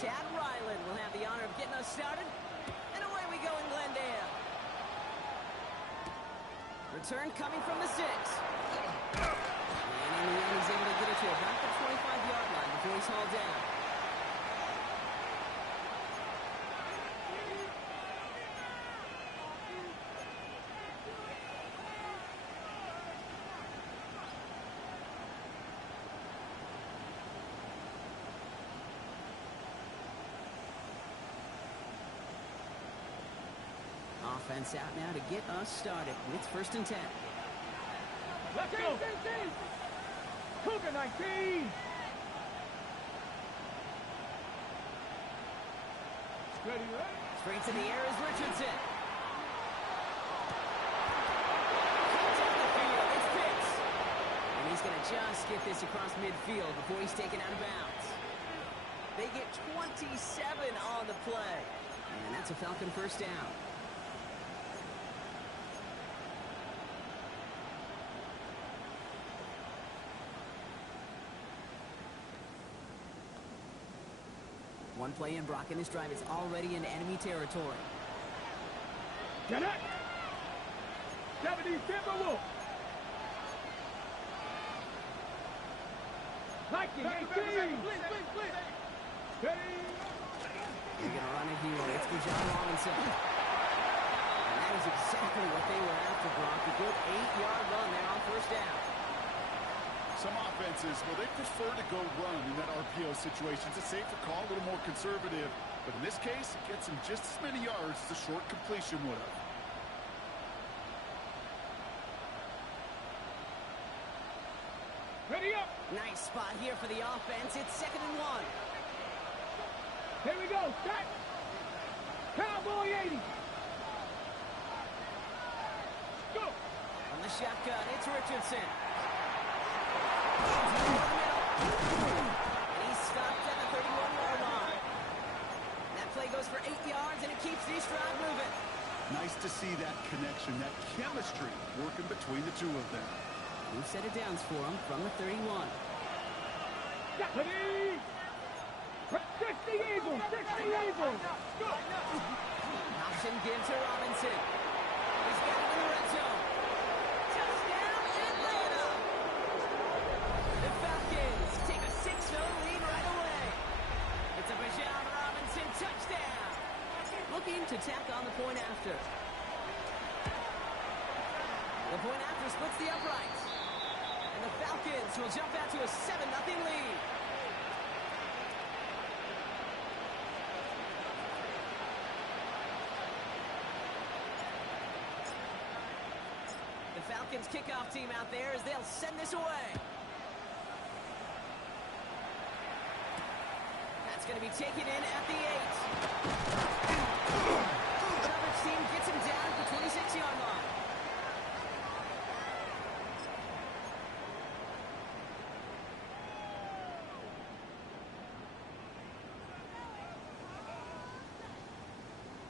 Chad Ryland will have the honor of getting us started. And away we go in Glendale. Return coming from the 6. And in the end, he's able to get it to about the 25-yard line before he's hauled down. Offense out now to get us started. It's 1st and 10. Let's go! Cougar 19! Ready, ready? Straight to the air is Richardson. Comes off the field. It's Pitts. And he's going to just get this across midfield before he's taken out of bounds. They get 27 on the play. And that's a Falcon first down. One play in, Brock, and his drive is already in enemy territory. Get it! 70 Timberwolf! Liking 18! Ready! They're going to run it here. It's Bijan Robinson. And that is exactly what they were after, Brock. A good 8-yard run there on first down. Some offenses, well, they prefer to go run in that RPO situation. It's a safer call, a little more conservative. But in this case, it gets him just as many yards as a short completion would have. Ready up! Nice spot here for the offense. It's 2nd and 1. Here we go. Set. Cowboy 80. Go. On the shotgun, it's Richardson. And he's stopped at the 31-yard line. That play goes for 8 yards, and it keeps these drive moving. Nice to see that connection, that chemistry working between the two of them. New set of downs for him from the 31. Ready. 60 Eagles. 60 Eagles. Go. Option gives to Robinson. He's got it in the red zone. Touchdown, Atlanta! The Falcons take a 6-0 lead right away. It's a Bijan Robinson touchdown. Looking to tack on the point after. The point after splits the uprights. And the Falcons will jump out to a 7-0 lead. The Falcons kickoff team out there as they'll send this away. That's going to be taken in at the 8. The coverage team gets him down at the 26-yard line.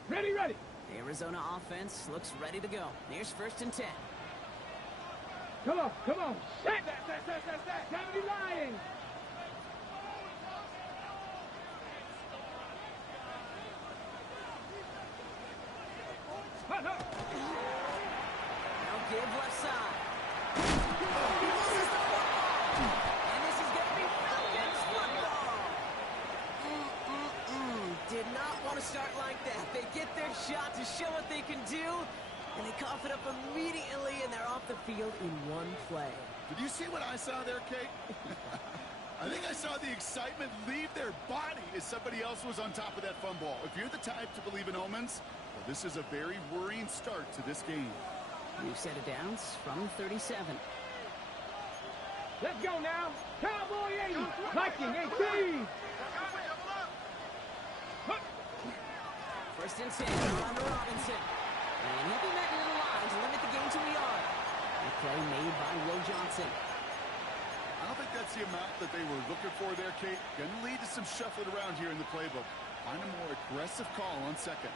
Ready, ready. The Arizona offense looks ready to go. Here's 1st and 10. Come on, come on. Set. 70 Lions. Now give left side. This is the football. And this is going to be Falcons football. Did not want to start like that. They get their shot to show what they can do, and they cough it up immediately, and they're off the field in one play. Did you see what I saw there, Kate? I think I saw the excitement leave their body as somebody else was on top of that fumble. If you're the type to believe in omens, well, this is a very worrying start to this game. New set of downs from 37. Let's go now. Cowboy 80. Viking 18. 1st and 10, on to Robinson. And he'll be met near the line to limit the game to a yard. A play made by Will Johnson. I don't think that's the amount that they were looking for there, Kate. Going to lead to some shuffling around here in the playbook. Find a more aggressive call on 2nd.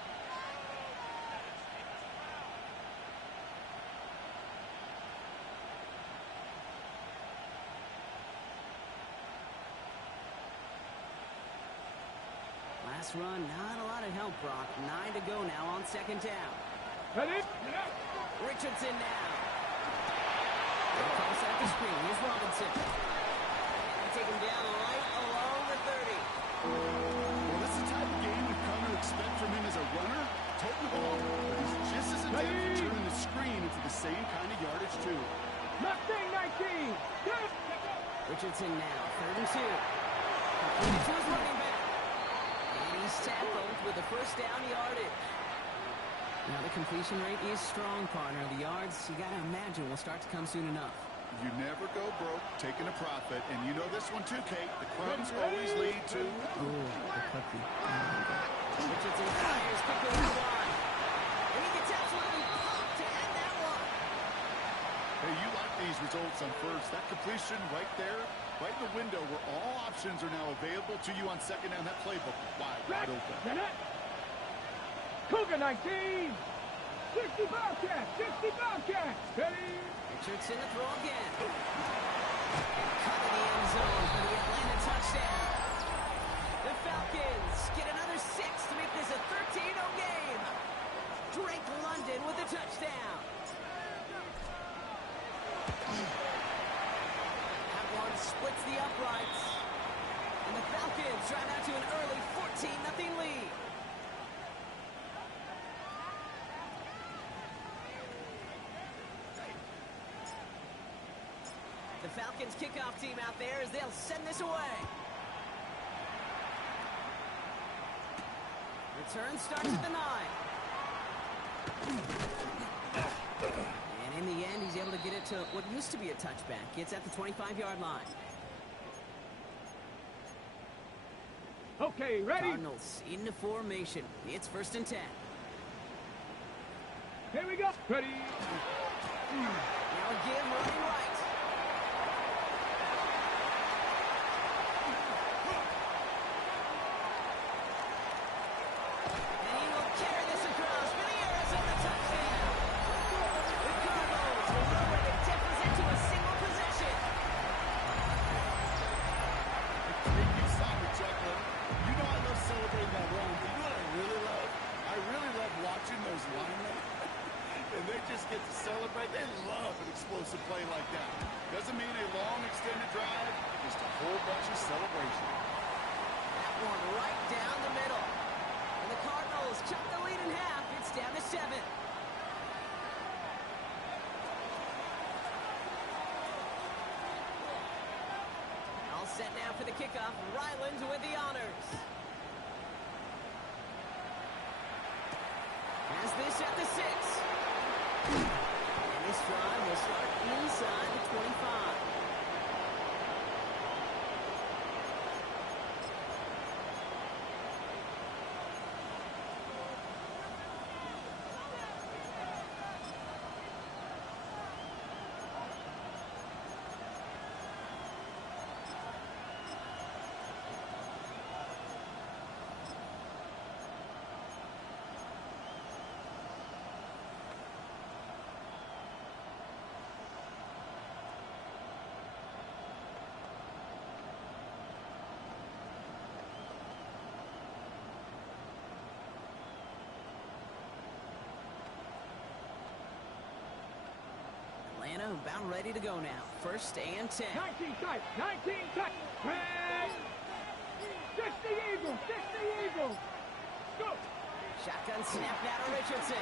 this run, not a lot of help, Brock. 9 to go now on second down. Ready? Richardson now. They'll toss out the screen. Here's Robinson. They take him down right along the 30. Well, this is the type of game we've come to expect from him as a runner. Toting the ball, but he's just as adept at turning the screen into the same kind of yardage, too. Mustang 19. Richardson now, 3rd and 2. Completed to his running back. And he's tackled with the first down yardage. Now the completion rate is strong, partner. The yards, you got to imagine, will start to come soon enough. You never go broke taking a profit, and you know this one too, Kate. The crumbs always lead to... Ooh, the cookie. Richardson fires quickly to the line. And he gets absolutely pumped to end that one. Hey, you like these results on first. That completion right there, right in the window where all options are now available to you on second down. That playbook wide open. Cougar 19. 60 Bobcats. 60 Bobcats. Ready? Richardson to throw again. And cut in the end zone for the Atlanta touchdown. The Falcons get another 6 to make this a 13-0 game. Drake London with a touchdown. That one splits the uprights. And the Falcons drive out to an early 14-0 lead. The Falcons kickoff team out there as they'll send this away. Return starts at the 9. And in the end, he's able to get it to what used to be a touchback. Gets at the 25-yard line. Okay, ready? Cardinals into formation. It's 1st and 10. Here we go. Ready? Now again, running right. And he will carry this across for the Arizona touchdown. The Cardinals will lower the deficit to a single possession. You saw me chuckling. You know I love celebrating that run, but you know what I really love? I really love watching those linemen. And they just get to celebrate. They love an explosive play like that. Doesn't mean a long extended drive, just a whole bunch of celebration. That one right down the middle. And the Cardinals cut the lead in half. It's down to 7. All set now for the kickoff. Ryland with the honors. Has this at the 6. And this drive will start inside the 25. Atlanta about ready to go now. 1st and 10. 19 tight. 19 tight. Red. 60 Eagles. 60 Eagles. Go. Shotgun snap now to Richardson.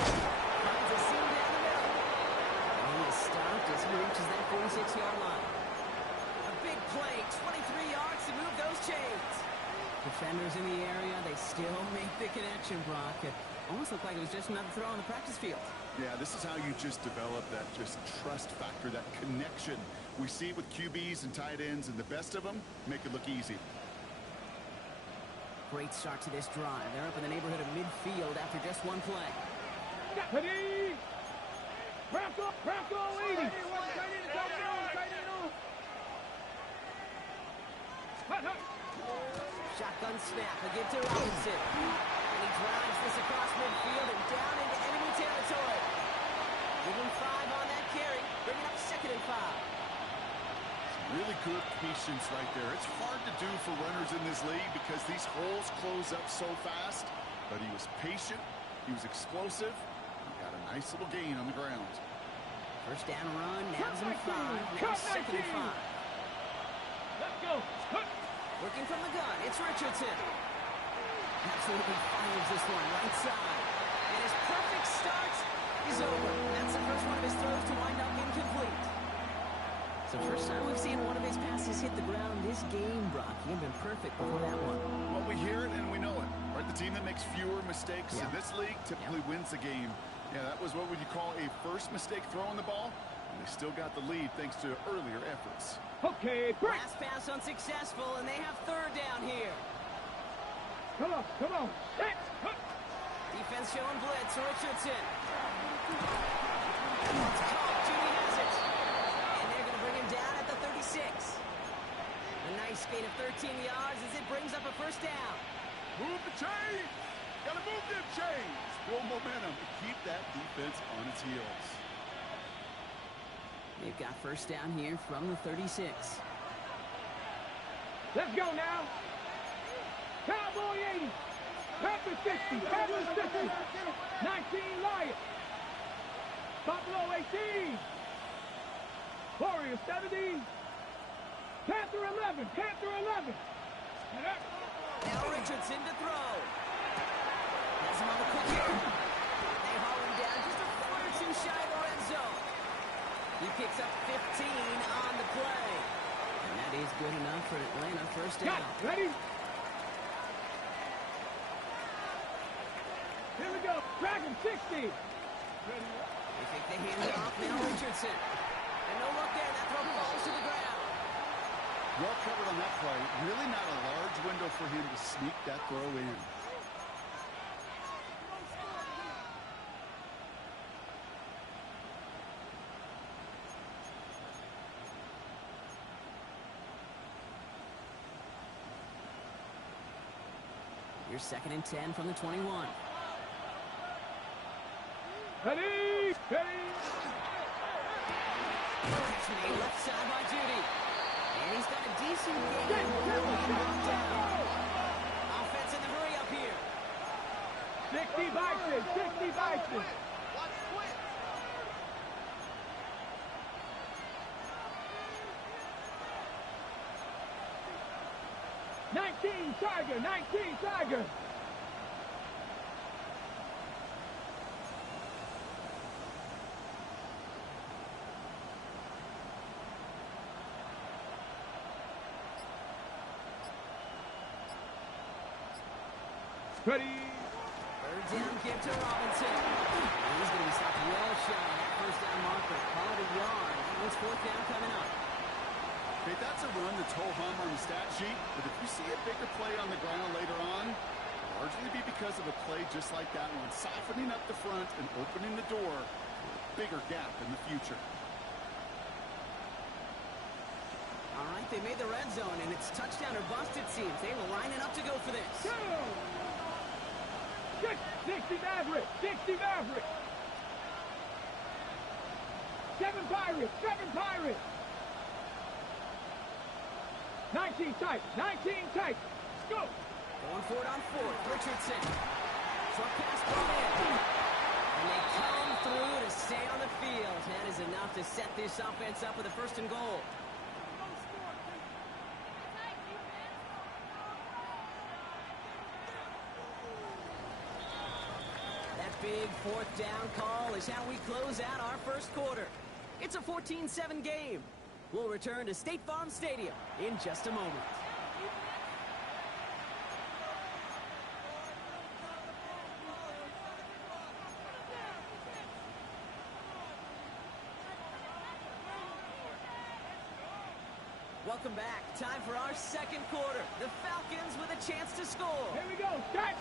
Finds a seam down the middle. And he is stopped as he reaches that 46-yard line. A big play, 23 yards to move those chains. Defenders in the area, they still make the connection, Brock. It almost looked like it was just another throw on the practice field. Yeah, this is how you just develop that just trust factor, that connection. We see it with QBs and tight ends, and the best of them make it look easy. Great start to this drive. They're up in the neighborhood of midfield after just one play. Ready? Bronco 80. Shotgun snap, a give to Robinson. And he drives this across midfield and down into enemy territory. Give him 5 on that carry, bringing up 2nd and 5. Really good piece patience right there. It's hard to do for runners in this league because these holes close up so fast. But he was patient. He was explosive. He got a nice little gain on the ground. First down run, nabs him 5. Now second and 5. Let's go. Working from the gun, it's Richardson. Absolutely fires this one right side. And his perfect start is over. That's the first one of his throws to wind up incomplete. So first time we've seen one of his passes hit the ground this game, Brock. He had been perfect before that one. Well, we hear it and we know it. Right? The team that makes fewer mistakes in this league typically wins the game. Yeah, that was what would you call a first mistake throwing the ball. And they still got the lead thanks to earlier efforts. Okay, break. Last pass unsuccessful, and they have third down here. Come on. Let's go. Defense showing blitz, Richardson. It's caught, Judy has it. And they're going to bring him down at the 36. A nice gain of 13 yards as it brings up a first down. Move the chains! Gotta move them chains! Build momentum to keep that defense on its heels. They've got first down here from the 36. Let's go now. Cowboy 80. Panther 60. Panther 60. 19 Lions. Buffalo 18. Warriors 70. Panther 11. Panther 11. Now Richardson to throw. Has him on the quick hitter. They haul him down just a foot or two shy of the red zone. He picks up 15 on the play. And that is good enough for Atlanta. First down. Ready? Here we go. Dragon 60. They think they hand it off. Now Richardson. And no look there. That throw falls to the ground. Well covered on that play. Really not a large window for him to sneak that throw in. Here's second and 10 from the 21. Ready? Catch made left side by Judy. And he's got a decent game. Offense in the hurry up here. 60 Bison. 60 Bison. Tiger. 19 Tiger. Ready. Third down give to Robinson. He's going to be stopped well shy on that first down marker. Call it a yard. And it's fourth down coming up. Okay, that's a run that's ho-hum on the stat sheet, but if you see a bigger play on the ground later on, largely be because of a play just like that one, softening up the front and opening the door for a bigger gap in the future. All right, they made the red zone, and it's touchdown or bust, it seems. They were lining up to go for this. Go! 60 Maverick. 60 Maverick. 7 Pirates. 7 Pirates. 19 tight. 19 tight. Let's go. Going for it on fourth. Richardson. Short pass thrown in. And they come through to stay on the field. That is enough to set this offense up with a first and goal. That big fourth down call is how we close out our first quarter. It's a 14-7 game. We'll return to State Farm Stadium in just a moment. Welcome back. Time for our second quarter. The Falcons with a chance to score. Here we go. Catch.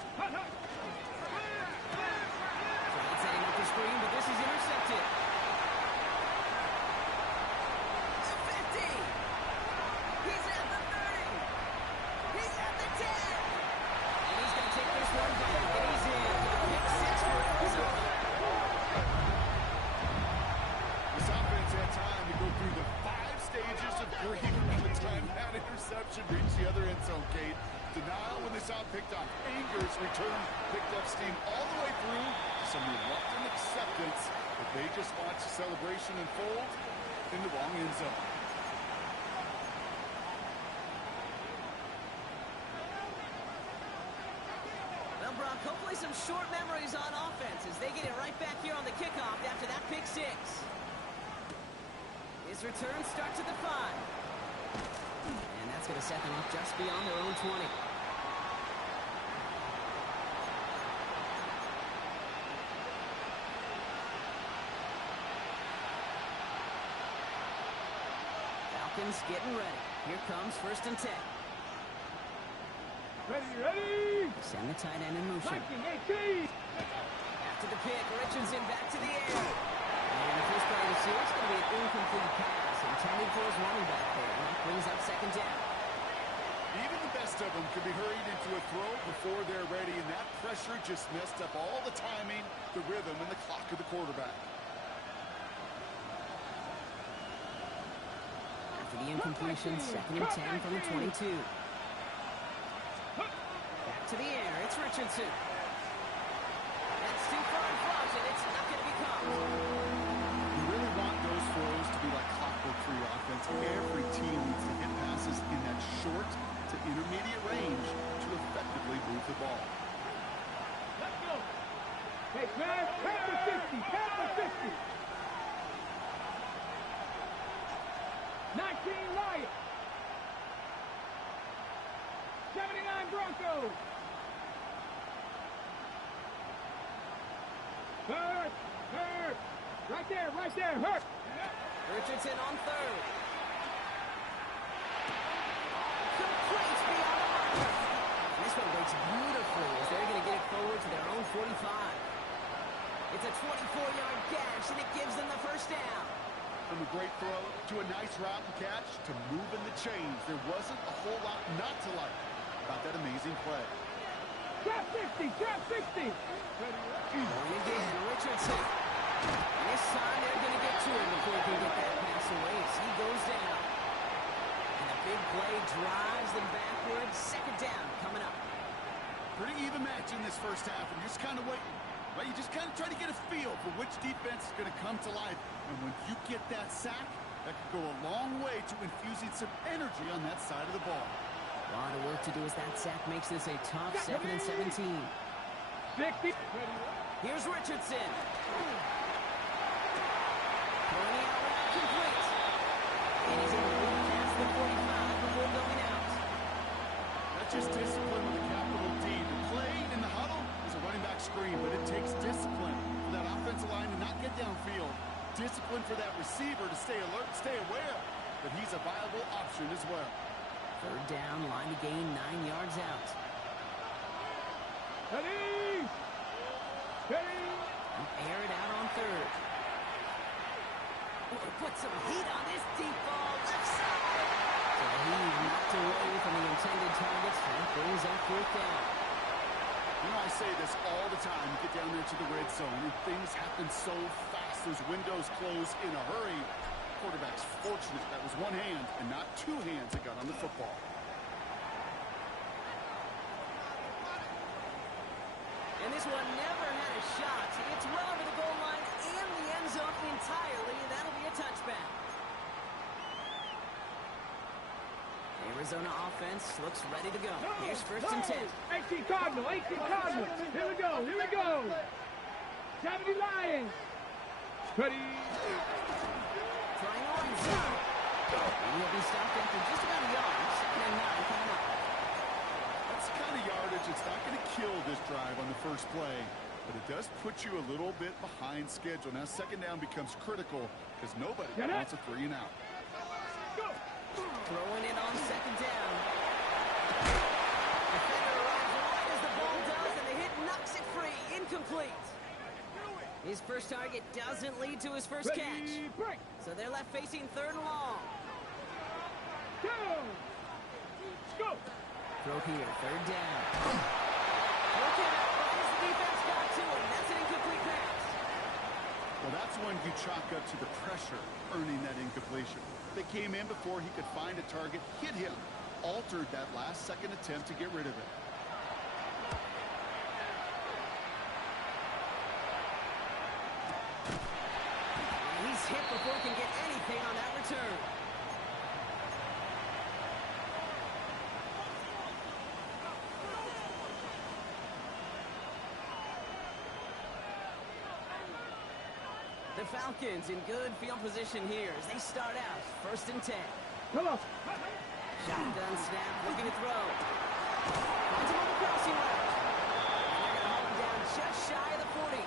Tried setting up the screen, but this is intercepted. The 50. He's at the 30. He's at the 10. And he's going to take this one back, and he's in. Pick 6 for Arizona. This offense had time to go through the 5 stages of grief by the time that job picked off. Anger's return picked up steam all the way through. Some reluctant acceptance, but they just watched the celebration unfold in the wrong end zone. Well, Brock, hopefully some short memories on offense as they get it right back here on the kickoff after that pick six. His return starts at the 5. And that's going to set them up just beyond their own 20. Falcons getting ready. Here comes 1st and 10. Ready. Send the tight end in motion. 19, 18. After the pick, Richardson back to the air. And the first play of the series is going to be an incomplete pass intended for his running back there. And that brings up 2nd down. Even the best of them could be hurried into a throw before they're ready, and that pressure just messed up all the timing, the rhythm, and the clock of the quarterback. After the incompletion, 2nd and 10 from the 22. Back to the air, it's Richardson. That's too far and flush, and it's not going to be caught. You really want those throws to be like clockwork for your offense. Every team needs to hit passes in that short to intermediate range to effectively move the ball. Let's go. Hey, man, tap the 50. Tap the 50. 19 Lions. 79 Broncos. Hurt. Right there, hurt. Richardson on 3rd. Complete beyond the marker. And this one breaks beautifully as they're going to get it forward to their own 45. It's a 24-yard gash, and it gives them the 1st down. From a great throw to a nice route and catch to moving the chains. There wasn't a whole lot not to like about that amazing play. Trap 60. Going again, Richardson. And this time they're going to get to him before he can get that pass away as he goes down. And a big play drives them backwards. 2nd down coming up. Pretty even match in this first half, and you're just kind of waiting. Right? You just kind of try to get a feel for which defense is going to come to life. And when you get that sack, that could go a long way to infusing some energy on that side of the ball. A lot of work to do as that sack makes this a tough 2nd and 17. 60. Here's Richardson. Throwing out route complete. And he's able to move past the 45 before going out. That's just discipline with a capital D. The play in the huddle is a running back screen, but it takes discipline for that offensive line to not get downfield. Discipline for that receiver to stay alert, stay aware that he's a viable option as well. 3rd down, line to gain 9 yards out. Ready. Air it out on 3rd. Put some heat on this deep ball, left side. So he's knocked away from the intended targets. That brings up 4th down. You know, I say this all the time. You get down there to the red zone, and things happen so fast. Those windows close in a hurry. Quarterback's fortunate that was one hand and not 2 hands that got on the football. And this one never had a shot. It's well over the goal line and the end zone entirely, and that'll be a touchback. Arizona offense looks ready to go. Here's 1st and 10. 18 Cardinal. Here we go. 70 Lions. Ready. Trying to run zone. And he'll be stopped after just about a yard. 2nd and 9 coming up. That's the kind of yardage that's not going to kill this drive on the first play, but it does put you a little bit behind schedule. Now 2nd down becomes critical because nobody wants a 3 and out. Throwing it on 2nd down. Defender arrives right as the ball does, and the hit knocks it free. Incomplete. His first target doesn't lead to his first catch. So they're left facing 3rd and long. Go. Throw here, 3rd down. Okay, right as the defense got to him. That's an incomplete pass. Well, that's when you chalk up to the pressure earning that incompletion. They came in before he could find a target, hit him, altered that last-second attempt to get rid of it. Gets hit before he can get anything on that return. The Falcons in good field position here as they start out 1st and 10. Come on. Shotgun snap, looking to throw. Finds him on the crossing route. And they're going to hold him down just shy of the 40.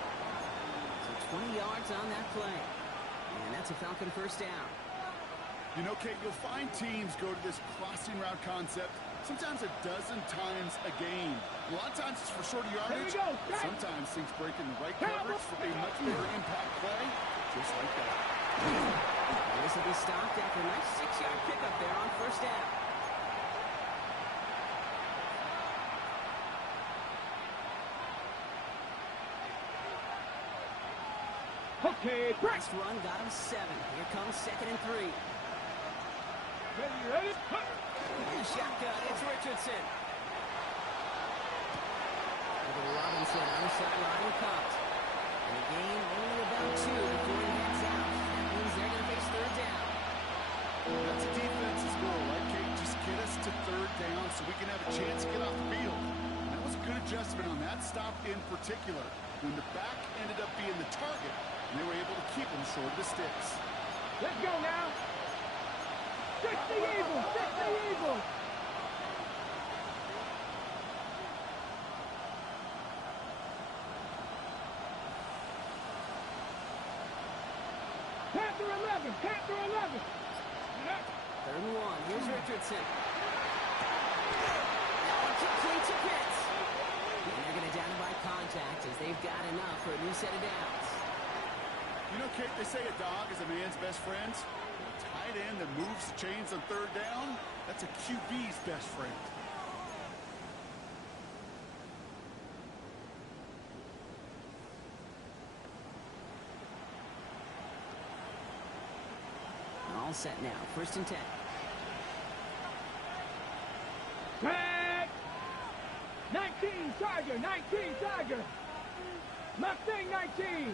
So 20 yards on that play. And that's a Falcon 1st down. You know, Kate, you'll find teams go to this crossing route concept sometimes a dozen times a game. A lot of times it's for shorter yardage. Sometimes things break in the right coverage for a much bigger impact play, just like that. This will be stopped after a nice 6-yard pickup there on 1st down. Okay, break. Last run got him 7. Here comes 2nd and 3. Ready? And shotgun, it's Richardson. Over to Robinson on the sideline and caught. And the game only about 2 before he heads out. That means they're going to face 3rd down. That's a defense's goal, right, Kate? Just get us to 3rd down so we can have a chance to get off the field. And that was a good adjustment on that stop in particular, when the back ended up being the target, and they were able to keep him short of the sticks. Let's go now. 60 Eagles! 60 Eagles! Panther 11! Panther 11! 3rd and 1. Here's Richardson. That one complete to Pitts. And they're going to down him by contact as they've got enough for a new set of downs. You know, Kate, they say a dog is a man's best friend. A tight end that moves the chains on 3rd down, that's a QB's best friend. All set now. 1st and 10. Tag! 19 Tiger! 19 Tiger! Mustang 19!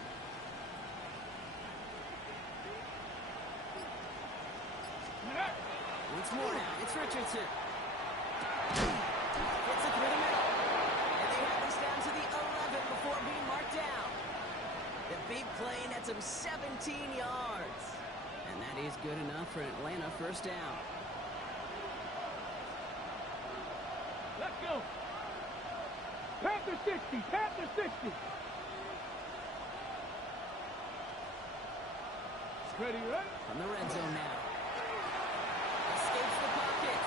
Once more now, it's Richardson. Gets it through the middle. And they have this down to the 11 before being marked down. The big play nets him 17 yards. And that is good enough for an Atlanta 1st down. Let's go! Panther 60! Panther 60! Ready, right? From the red zone now. Escapes the pocket.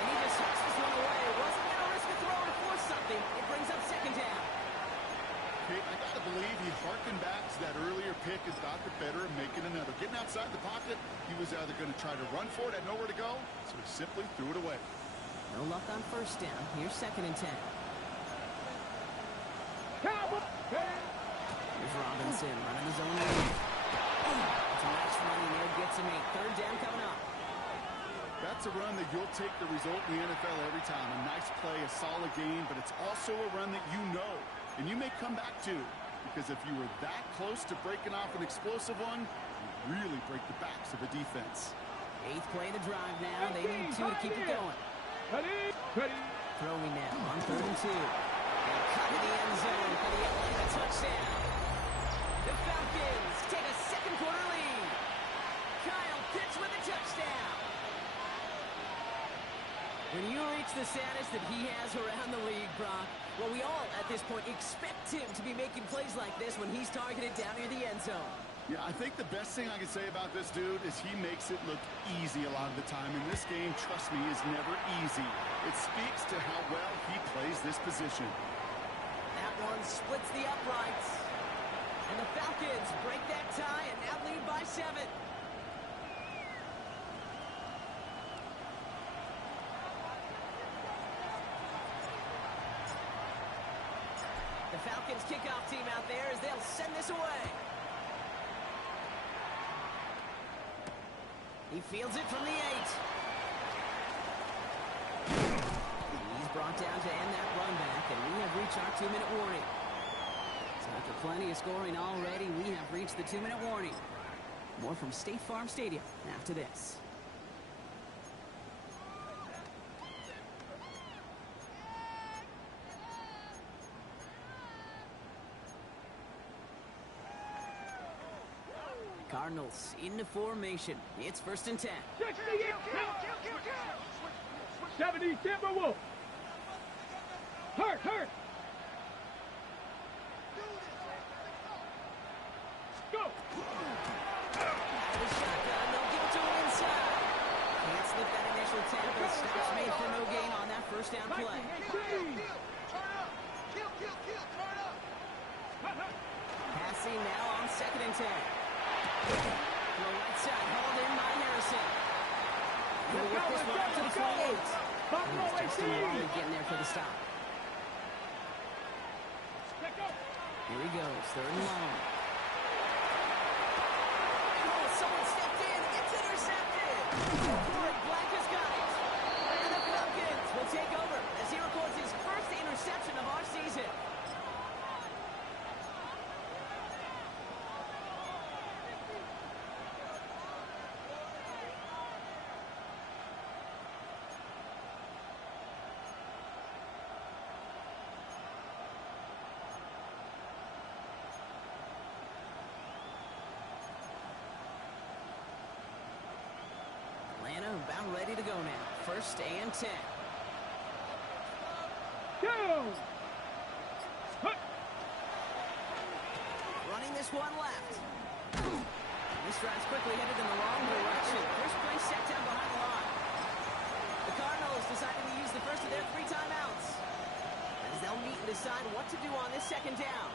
And he just hooks this one away. Wasn't going to risk a throw to force something. It brings up 2nd down. Kate, I gotta believe he harkened back to that earlier pick and thought the better of making another. Getting outside the pocket, he was either going to try to run for it, had nowhere to go, so he simply threw it away. No luck on 1st down. Here's 2nd and 10. Cowboy! Here's Robinson running his own lead. It's a nice run in there. Gets him 8. 3rd down coming up. That's a run that you'll take the result in the NFL every time. A nice play, a solid game, but it's also a run that you know, and you may come back to, because if you were that close to breaking off an explosive one, you really break the backs of a defense. 8th play of the drive now. They need 2 to keep it going. Ready? Ready? Throwing now on 3rd and 2. And cut to the end zone for the Atlanta touchdown. The Falcons take a 2nd quarter lead. Kyle Pitts with a touchdown. When you reach the status that he has around the league, Brock, well, we all, at this point, expect him to be making plays like this when he's targeted down near the end zone. Yeah, I think the best thing I can say about this dude is he makes it look easy a lot of the time. And this game, trust me, is never easy. It speaks to how well he plays this position. That one splits the uprights. And the Falcons break that tie and now lead by 7. The Falcons kickoff team out there as they'll send this away. He fields it from the 8. He's brought down to end that run back, and we have reached our 2-minute warning. So after Plenty of scoring already. We have reached the 2-minute warning. More from State Farm Stadium after this. Cardinals into formation. It's 1st and 10. 70 Timberwolves. Hurt. Go. The shotgun, they'll give it to him inside. Can't slip that initial tackle. Stops made for no gain on that first down play. Passing now on 2nd and 10. To the right side, hauled in by Harrison. He'll work this one up to the 28. He's just in the line of getting there for the stop. Here he goes, 3rd and long. Oh, someone stepped in. It's intercepted. Corey Black has got it. And the Falcons will take over as he records his first interception of our season. Atlanta about ready to go now. 1st and 10. Go. Running this one left. This drive's quickly headed in the wrong direction. First play set down behind the line. The Cardinals deciding to use the first of their 3 timeouts as they'll meet and decide what to do on this 2nd down.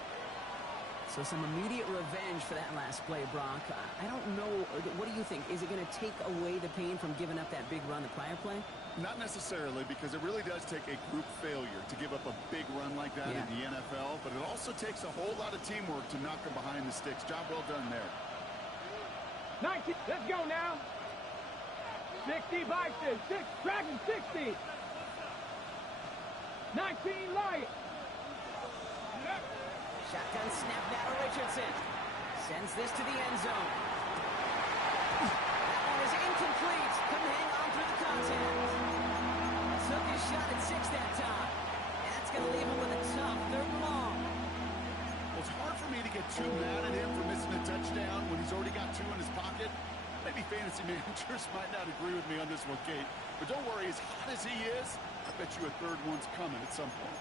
So some immediate revenge for that last play, Brock. I don't know. What do you think? Is it going to take away the pain from giving up that big run the prior play? Not necessarily, because it really does take a group failure to give up a big run like that in the NFL, but it also takes a whole lot of teamwork to knock them behind the sticks. Job well done there. 19, let's go now. 60 Vikings, 6 Dragons, 60. 19 Lions. Shotgun snap now to Richardson. Sends this to the end zone. That one is incomplete. Couldn't hang on through the contact. Took his shot at 6 that time. That's going to leave him with a tough 3rd and long. Well, it's hard for me to get too mad at him for missing a touchdown when he's already got 2 in his pocket. Maybe fantasy managers might not agree with me on this one, Kate. But don't worry, as hot as he is, I bet you a 3rd one's coming at some point.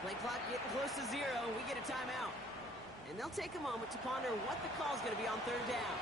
Play clock getting close to 0. We get a timeout. And they'll take a moment to ponder what the call's going to be on 3rd down.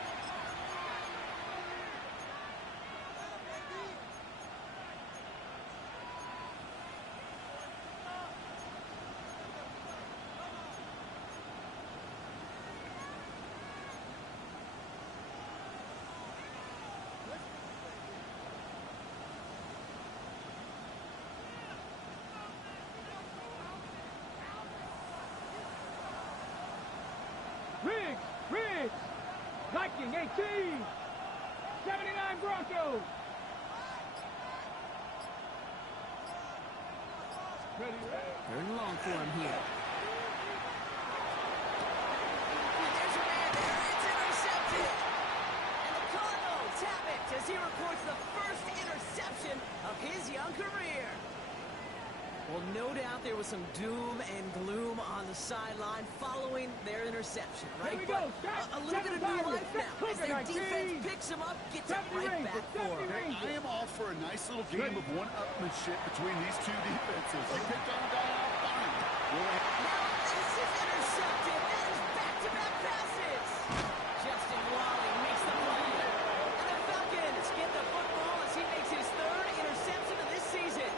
Riggs. Viking 18. 79 Broncos. Ready. 3rd and long for him here. And there's a man there. It's intercepted. And the Cardinals tap it as he records the first interception of his young career. Well, no doubt there was some doom and gloom on the sideline following their interception, right? Here we go. A little bit of new life now as their defense picks him up, gets it right back for him. I am all for a nice little game of one-upmanship between these 2 defenses. You picked on a guy out, fine. Now this is intercepted. That is back-to-back passes. Justin Wally makes the play. And the Falcons get the football as he makes his 3rd interception of this season.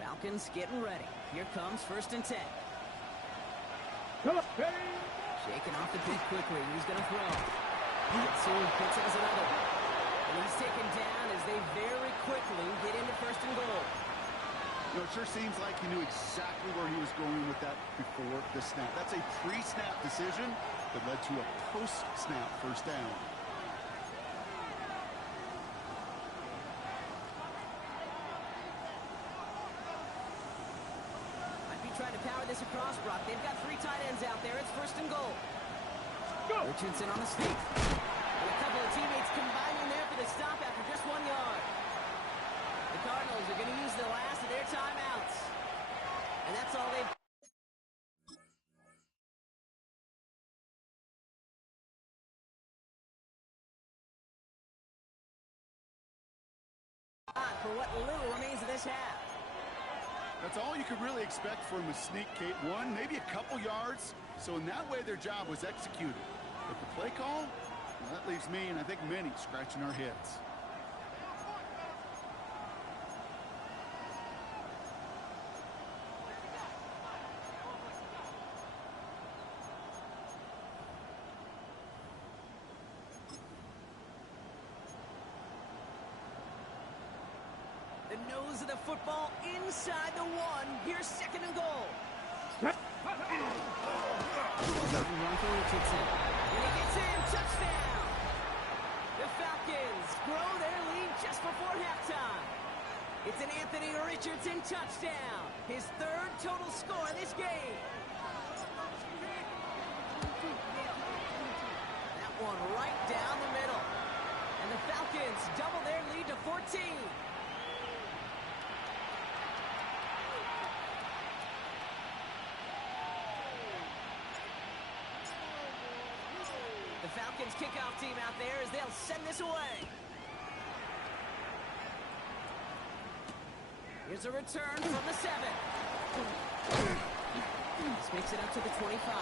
Falcons getting ready. Here comes 1st and 10. Come on, ready? Shaking off the feet quickly. He's going to throw. Soon puts it as another. And he's taken down as they very quickly get into first and goal. You know, it sure seems like he knew exactly where he was going with that before the snap. That's a pre-snap decision that led to a post-snap first down. Trying to power this across, Brock. They've got 3 tight ends out there. It's first and goal. Go. Richardson on the sneak. And a couple of teammates combining there for the stop after just 1 yard. The Cardinals are going to use the last of their timeouts. And that's all they've... for what little remains of this half. That's all you could really expect from a sneak, Kate. 1, maybe a couple yards. So in that way, their job was executed. But the play call, well, that leaves me, and I think many, scratching our heads. The nose of the football inside the 1. Here's second and goal. Run for Richardson. And he gets in. Touchdown. The Falcons grow their lead just before halftime. It's an Anthony Richardson touchdown. His 3rd total score in this game. That one right down the middle. And the Falcons double their lead to 14. The Falcons kickoff team out there as they'll send this away. Here's a return from the 7. This makes it up to the 25.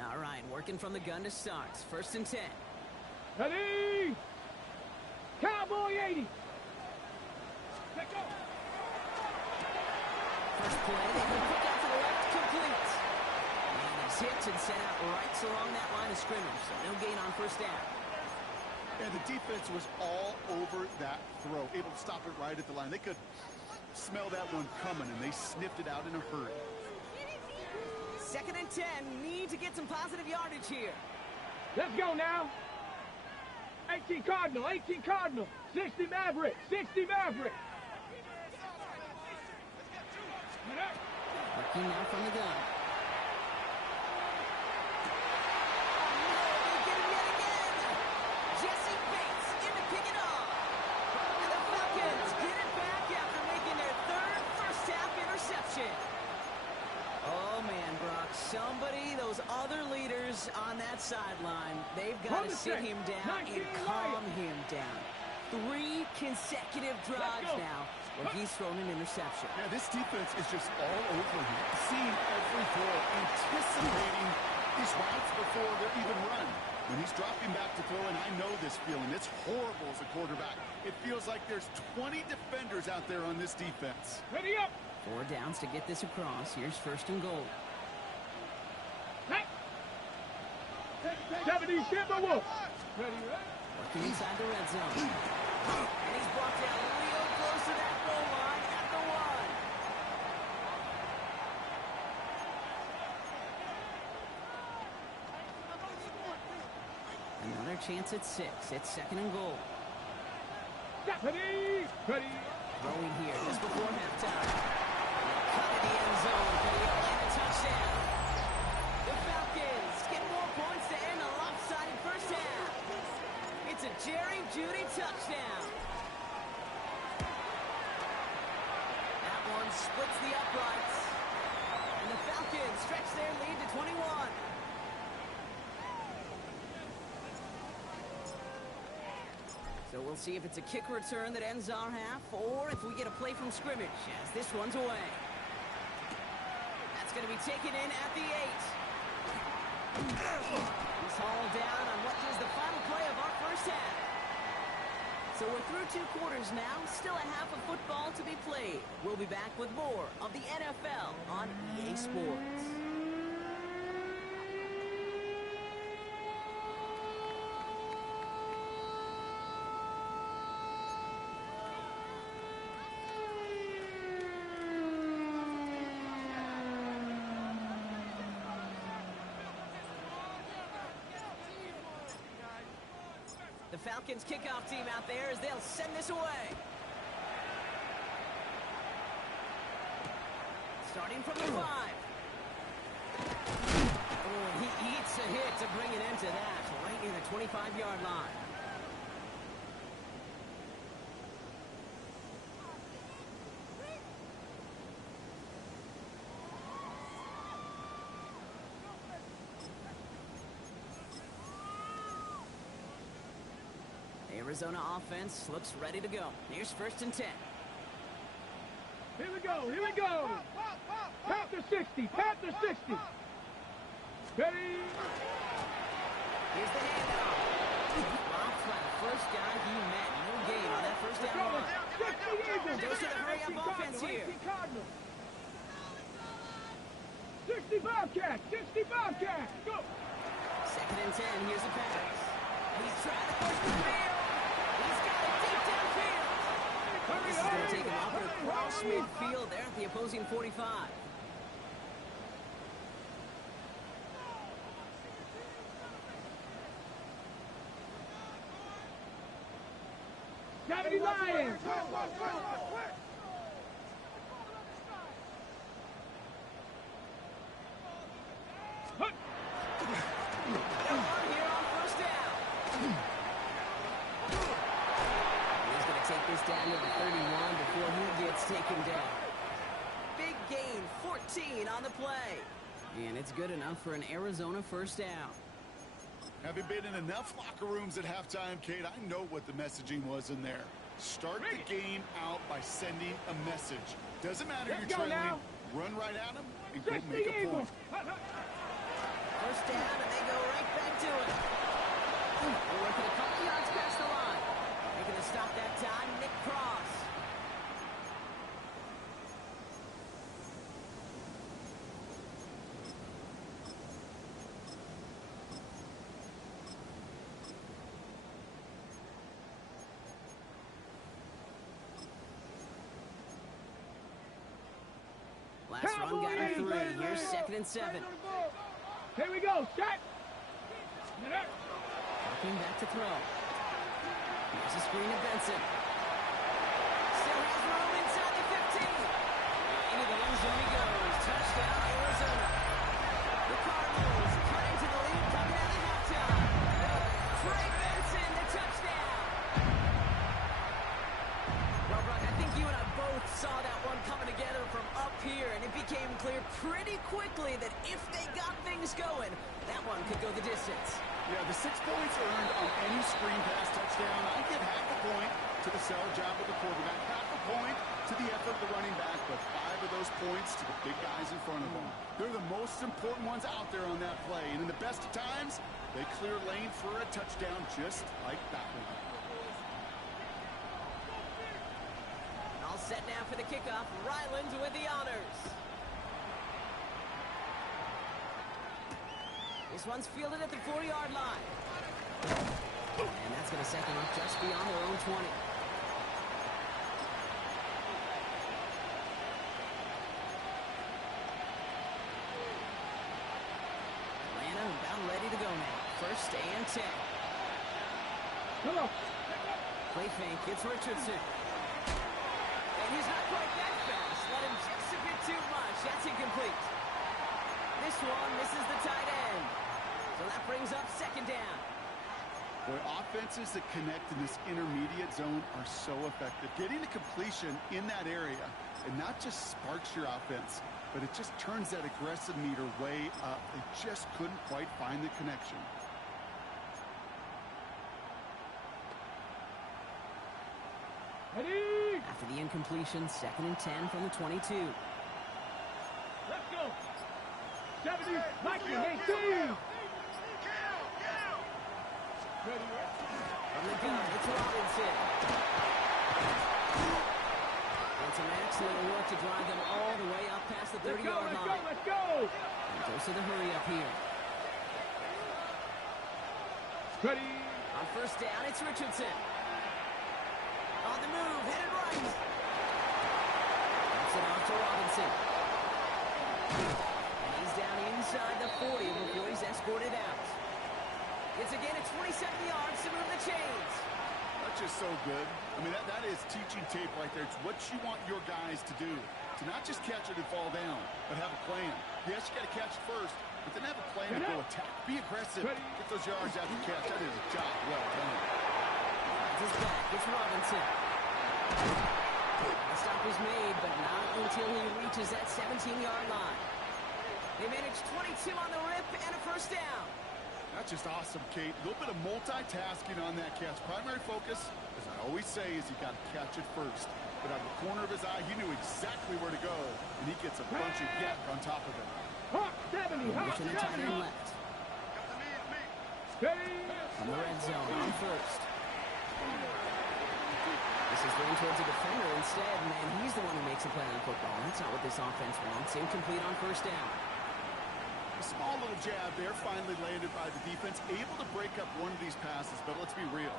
All right, working from the gun to start. First and 10. Ready? Cowboy 80. Let go. First play, they can pick out to the left, complete. And he's hit and sent out right along that line of scrimmage, so no gain on first down. And the defense was all over that throw, able to stop it right at the line. They could smell that one coming, and they sniffed it out in a hurry. Second and 10, need to get some positive yardage here. Let's go now. 18 Cardinal, 18 Cardinal. 60 Maverick, 60 Maverick. Working now from the gun. They get him yet again. Jesse Bates in to pick it off. And the Falcons get it back after making their 3rd first-half interception. Oh, man, Brock, somebody, those other leaders on that sideline, they've got to sit him down and calm him down. 3 consecutive drives now where he's thrown an interception. Yeah, this defense is just all over him, seeing every throw, anticipating these routes before they're even run. When he's dropping back to throw, and I know this feeling, it's horrible as a quarterback. It feels like there's 20 defenders out there on this defense. Ready up. 4 downs to get this across. Here's first and goal. 70 Timberwolves. Ready, Working inside the red zone. And he's brought down real close to that goal line at the 1. Another chance at 6. It's second and goal. Ready. Ready. Throwing here just before halftime. Cut in the end zone. But he'll land a touchdown. The Falcons get more points to end a lopsided first half. It's a Jerry Jeudy touchdown. That one splits the uprights. And the Falcons stretch their lead to 21. So we'll see if it's a kick return that ends our half, or if we get a play from scrimmage as this one's away. That's going to be taken in at the 8. He's hauled down on what is the final play of our first half. So we're through 2 quarters now, still a half of football to be played. We'll be back with more of the NFL on EA Sports. The Falcons kickoff team out there as they'll send this away. Starting from the 5. Oh, he eats a hit to bring an end to that, right near the 25-yard line. Arizona offense looks ready to go. Here's 1st and 10. Here we go, here we go. Panther 60, Panther 60. Ready? Here's the handoff. Drops by the first guy he met. No gain on that first down run. 60 Eagles. Goes to the hurry-up offense here. 60 Bobcat, 60 Bobcat. Go. 2nd and 10. Here's the pass. He's trying to push the field. He's got it deep downfield. This is going to take him up across midfield there at the opposing 45. Johnny Lions. Here on 1st down. He's going to take this down to the 31 before he gets taken down. Big gain, 14 on the play. And it's good enough for an Arizona 1st down. Having been in enough locker rooms at halftime, Kate, I know what the messaging was in there. Start the game out by sending a message. Doesn't matter you're trailing, run right at them and go make a point. 1st down, and they go right back to it. They're working a couple yards past the line. Making the stop that time, Nick Cross. Last run got a 3. Here's 2nd and 7. Here we go, set. Looking back to throw. Here's a screen to Benson. Still has room inside the 15. Into the end zone he goes. Touchdown, Arizona. The Cardinals cutting to the lead coming out of halftime. Trey Benson, the touchdown. Well, Brock, I think you and I both saw that one coming together from up here, and it became clear pretty quickly that if they got things going, that one could go the distance. Yeah, the 6 points earned on any screen pass touchdown. I give half a point to the sell job of the quarterback, half a point to the effort of the running back, but 5 of those points to the big guys in front of them. They're the most important ones out there on that play, and in the best of times, they clear lane for a touchdown just like that one. All set now for the kickoff. Ryland with the honors. This one's fielded at the 4-yard line. And that's going to set them up just beyond their own 20. Atlanta about ready to go now. 1st and 10. Come on. Play fake. It's Richardson. And he's not quite that fast. Let him just a bit too much. That's incomplete. This one misses the tight end. So that brings up 2nd down. Boy, offenses that connect in this intermediate zone are so effective. Getting a completion in that area, and not just sparks your offense, but it just turns that aggressive meter way up. They just couldn't quite find the connection. Ready? After the incompletion, 2nd and 10 from the 22. Let's go. 70, Mikey, 18. It's Robinson. And some excellent work to drive them all the way up past the 30-yard line. Let's go! And goes to the hurry up here. Ready? On first down, it's Richardson. On the move, headed right. Dumps it off to Robinson. And he's down inside the 40 before he's escorted out. It's again at 27 yards to move the chains. That's just so good. I mean, that is teaching tape right there. It's what you want your guys to do. To not just catch it and fall down, but have a plan. Yes, you got to catch it first, but then have a plan to go attack. Be aggressive. Get those yards after catch. That is a job well done. His back, it's Robinson. The stop is made, but not until he reaches that 17-yard line. They managed 22 on the rip and a first down. That's just awesome, Kate. A little bit of multitasking on that catch. Primary focus, as I always say, is you got to catch it first. But out of the corner of his eye, he knew exactly where to go, and he gets a bunch of yak on top of it. Hawk 70, Hawk 70. Left. From the red zone on first. This is thrown towards a defender instead, and he's the one who makes a play on football. That's not what this offense wants. Incomplete on first down. A small little jab there, finally landed by the defense, able to break up one of these passes, but let's be real.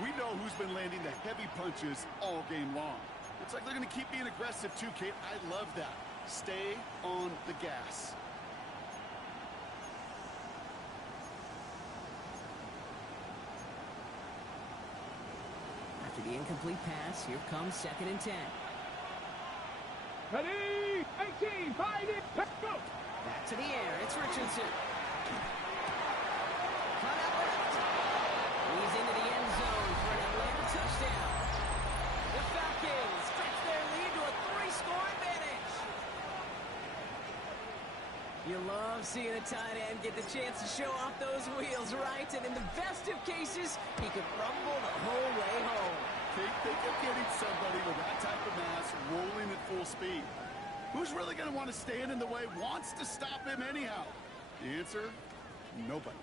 We know who's been landing the heavy punches all game long. Looks like they're going to keep being aggressive too, Kate. I love that. Stay on the gas. After the incomplete pass, here comes 2nd and 10. Ready? 18, find it, let's go! Back to the air, it's Richardson. Cut out left. He's into the end zone for an Atlanta touchdown. The Falcons stretch their lead to a 3-score advantage. You love seeing a tight end get the chance to show off those wheels, right? And in the best of cases, he could rumble the whole way home. Think of getting somebody with that type of mass rolling at full speed. Who's really going to want to stand in the way, wants to stop him anyhow? The answer, nobody.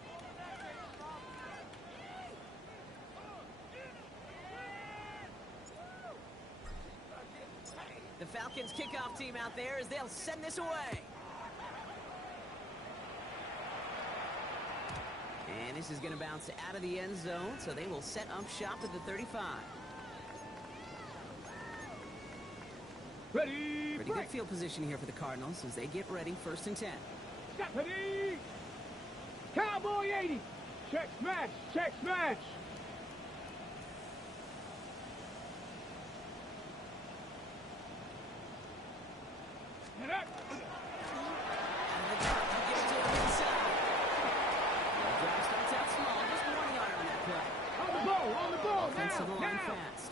The Falcons kickoff team out there as they'll send this away. And this is going to bounce out of the end zone, so they will set up shop at the 35. Ready? Pretty good field position here for the Cardinals as they get ready, 1st and 10. Ready? Cowboy 80. Check smash, check smash. And up. And the drop to give it to him inside. The drop starts out small, just 1 yard on that play. On the ball, Offensive now, line now. fast.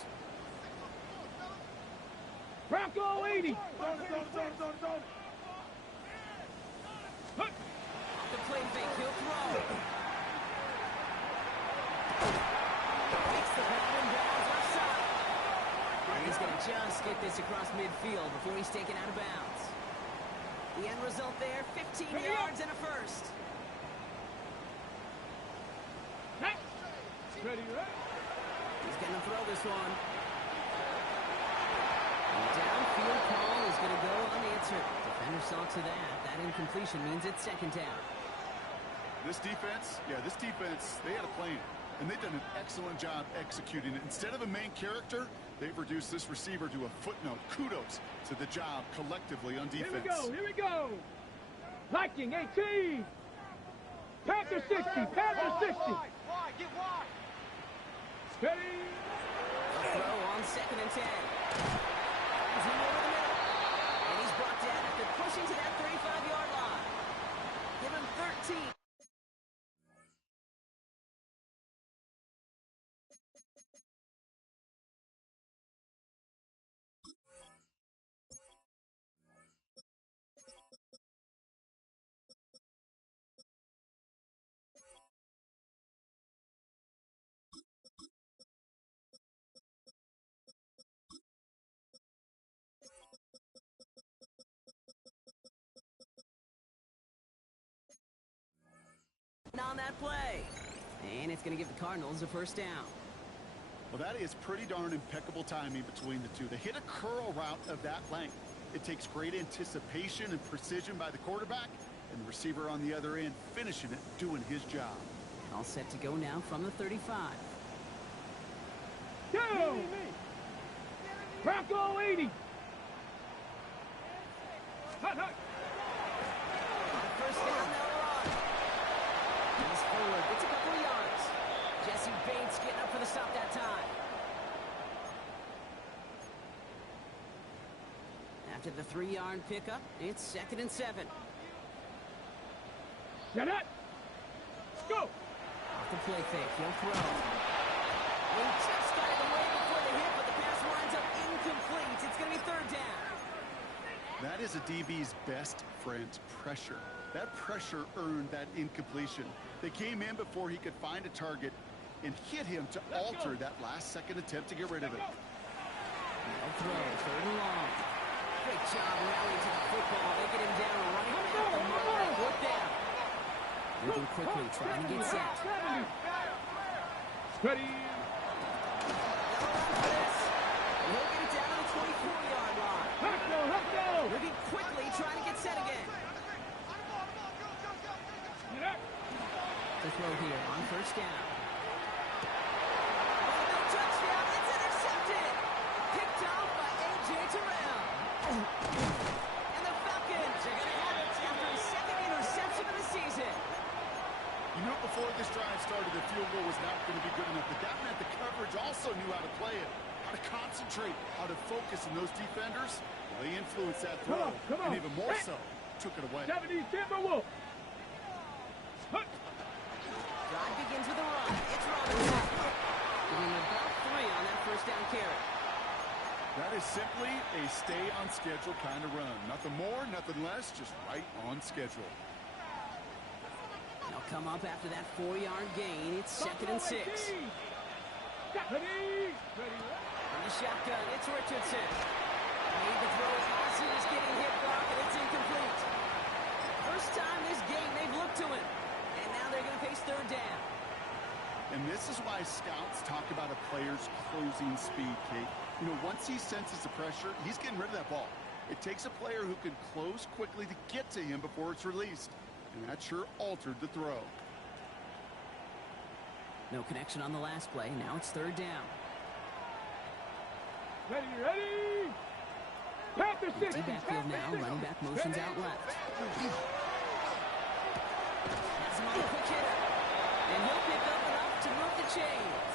Bronco 80. Off the play fake, he'll throw. Makes the grab and bounds left side. And he's going to just get this across midfield before he's taken out of bounds. The end result there, 15 yards and a first. Ready, right? He's going to throw this one. And the downfield call is going to go unanswered. Defender saw to that. That incompletion means it's 2nd down. This defense, they had a plan. And they've done an excellent job executing it. Instead of a main character, they've reduced this receiver to a footnote. Kudos to the job collectively on defense. Here we go. Viking 18. Panther 60, Panther 60. Get wide. Ready? A throw on 2nd and 10. He's in over the middle. And he's brought down after pushing to that 35-yard line. Give him 13. On that play. And it's going to give the Cardinals a first down. Well, that is pretty darn impeccable timing between the two. They hit a curl route of that length. It takes great anticipation and precision by the quarterback, and the receiver on the other end finishing it, doing his job. All set to go now from the 35. Go! Rocco 80. Hut, hut. First down, now we're on. He's forward, gets a couple of yards. Jesse Bates getting up for the stop that time. After the 3-yard pickup, it's 2nd and 7. Set up. Go! Off the play fake, he'll throw. He just got it away before the hit, but the pass winds up incomplete. It's going to be 3rd down. That is a DB's best friend, pressure. That pressure earned that incompletion. They came in before he could find a target and hit him to alter that last-second attempt to get rid of it. They'll throw, 3rd and long. Great job rallying to the football. They get him down right at the moment. 4th down. Moving quickly, trying to get set. Ready. He'll get it down to the 24-yard line. Huckle. Moving quickly, trying to get set again. The throw here on 1st down. Touchdown, it's intercepted. Picked off by A.J. Terrell. And the Falcons are going to have it after his 2nd interception of the season. You knew before this drive started the field goal was not going to be good enough, but that meant the coverage also knew how to play it, how to concentrate, how to focus, and those defenders, well, they influenced that throw, Come on. and even more so, took it away. 70 Timberwolf. Drive begins with a run. It's Robinson. Giving about 3 on that 1st down carry. That is simply a stay-on-schedule kind of run. Nothing more, nothing less, just right on schedule. They'll come up after that 4-yard gain. It's 2nd and 6. Ready. From the shotgun, it's Richardson. Made the throw as he was getting hit, Brock, and it's incomplete. First time this game they've looked to him. And now they're going to face 3rd down. And this is why scouts talk about a player's closing speed, Kate. You know, once he senses the pressure, he's getting rid of that ball. It takes a player who can close quickly to get to him before it's released. And that sure altered the throw. No connection on the last play. Now it's 3rd down. Ready. Panther 60. Empty backfield now. Running back motions out left. Has him on a quick hitter. And he'll pick up enough to move the chains.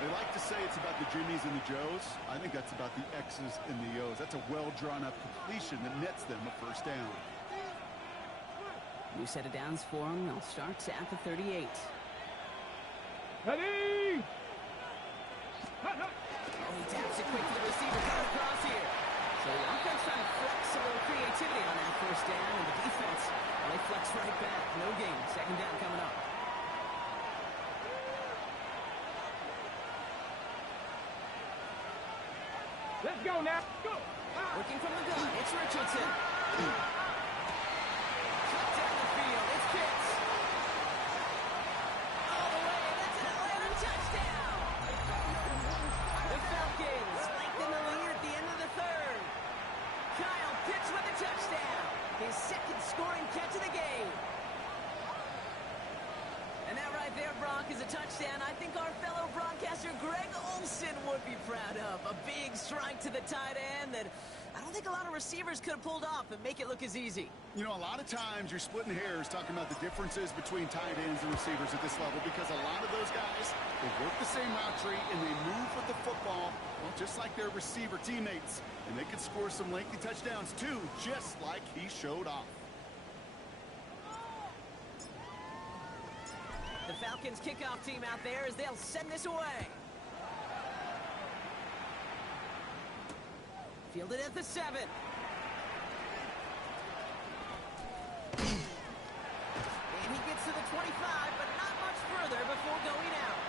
They like to say it's about the Jimmies and the Joes. I think that's about the X's and the O's. That's a well-drawn-up completion that nets them a 1st down. New set of downs for him. They'll start at the 38. Ready. He taps it quick to the receiver. Cut across here. So the offense trying to flex a little creativity on that 1st down. And the defense, well, they flex right back. No gain. 2nd down coming up. Let's go now. Go. Looking from the gun, it's Richardson. Cut down the field, it's Pitts. All the way, and it's an Atlanta touchdown. The Falcons lengthen the lead at the end of the 3rd. Kyle Pitts with a touchdown. His 2nd scoring catch of the game. And that right there, Brock, is a touchdown I think our fellow broadcaster Greg Olsen would be proud of. A big strike to the tight end that I don't think a lot of receivers could have pulled off and make it look as easy. You know, a lot of times you're splitting hairs talking about the differences between tight ends and receivers at this level because a lot of those guys, they work the same route tree and they move with the football, well, just like their receiver teammates. And they can score some lengthy touchdowns too, just like he showed off. The Falcons kickoff team out there as they'll send this away. Fielded at the 7. And he gets to the 25, but not much further before going out.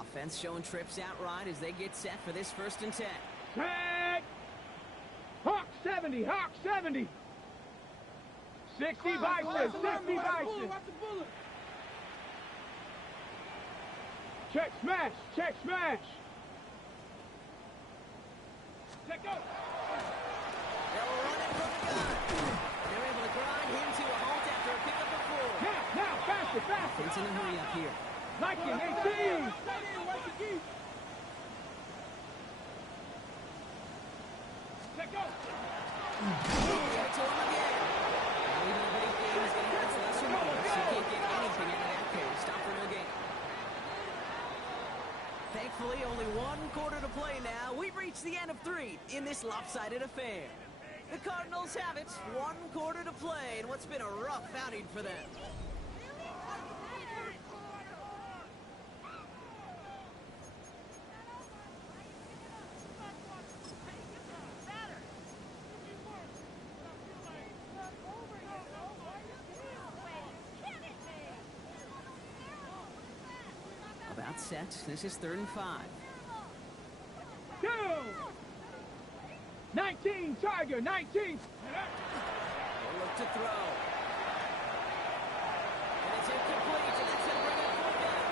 Offense showing trips out right as they get set for this 1st and 10. Tag. 70, Hawk 70. 60 Bison, 60 Bison. Check smash, check smash. Check go. They'll run it from the gun. They're able to grind him to a halt after a pickup of 4. Now, faster, faster. It's in a hurry up here. Like it, 18. Check go. Give it to him again. Now even a big game is going to have its lesser moments. You can't get anything out of that carry. Stop for no gain. Thankfully, only 1 quarter to play now. We've reached the end of 3 in this lopsided affair. The Cardinals have it. 1 quarter to play in what's been a rough outing for them. About set. This is 3rd and 5. 2. 19, Tiger, 19. They'll look to throw. And it's incomplete, and that's going to bring up 4th down.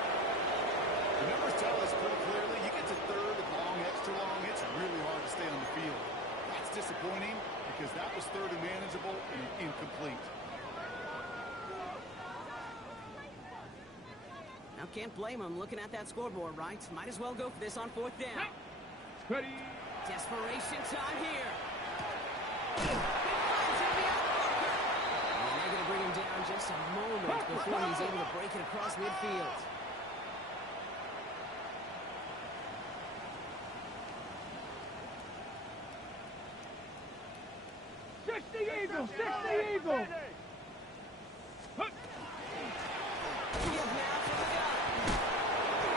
The numbers tell us pretty clearly, you get to 3rd and long, extra long, it's really hard to stay on the field. That's disappointing because that was 3rd and manageable and incomplete. Now, can't blame him looking at that scoreboard, right? Might as well go for this on 4th down. Ready. Desperation time here. Finds him beyond Walker. And they're going to bring him down just a moment before he's able to break it across midfield. Six the Eagle, 6 the Eagle. Give now for the gun.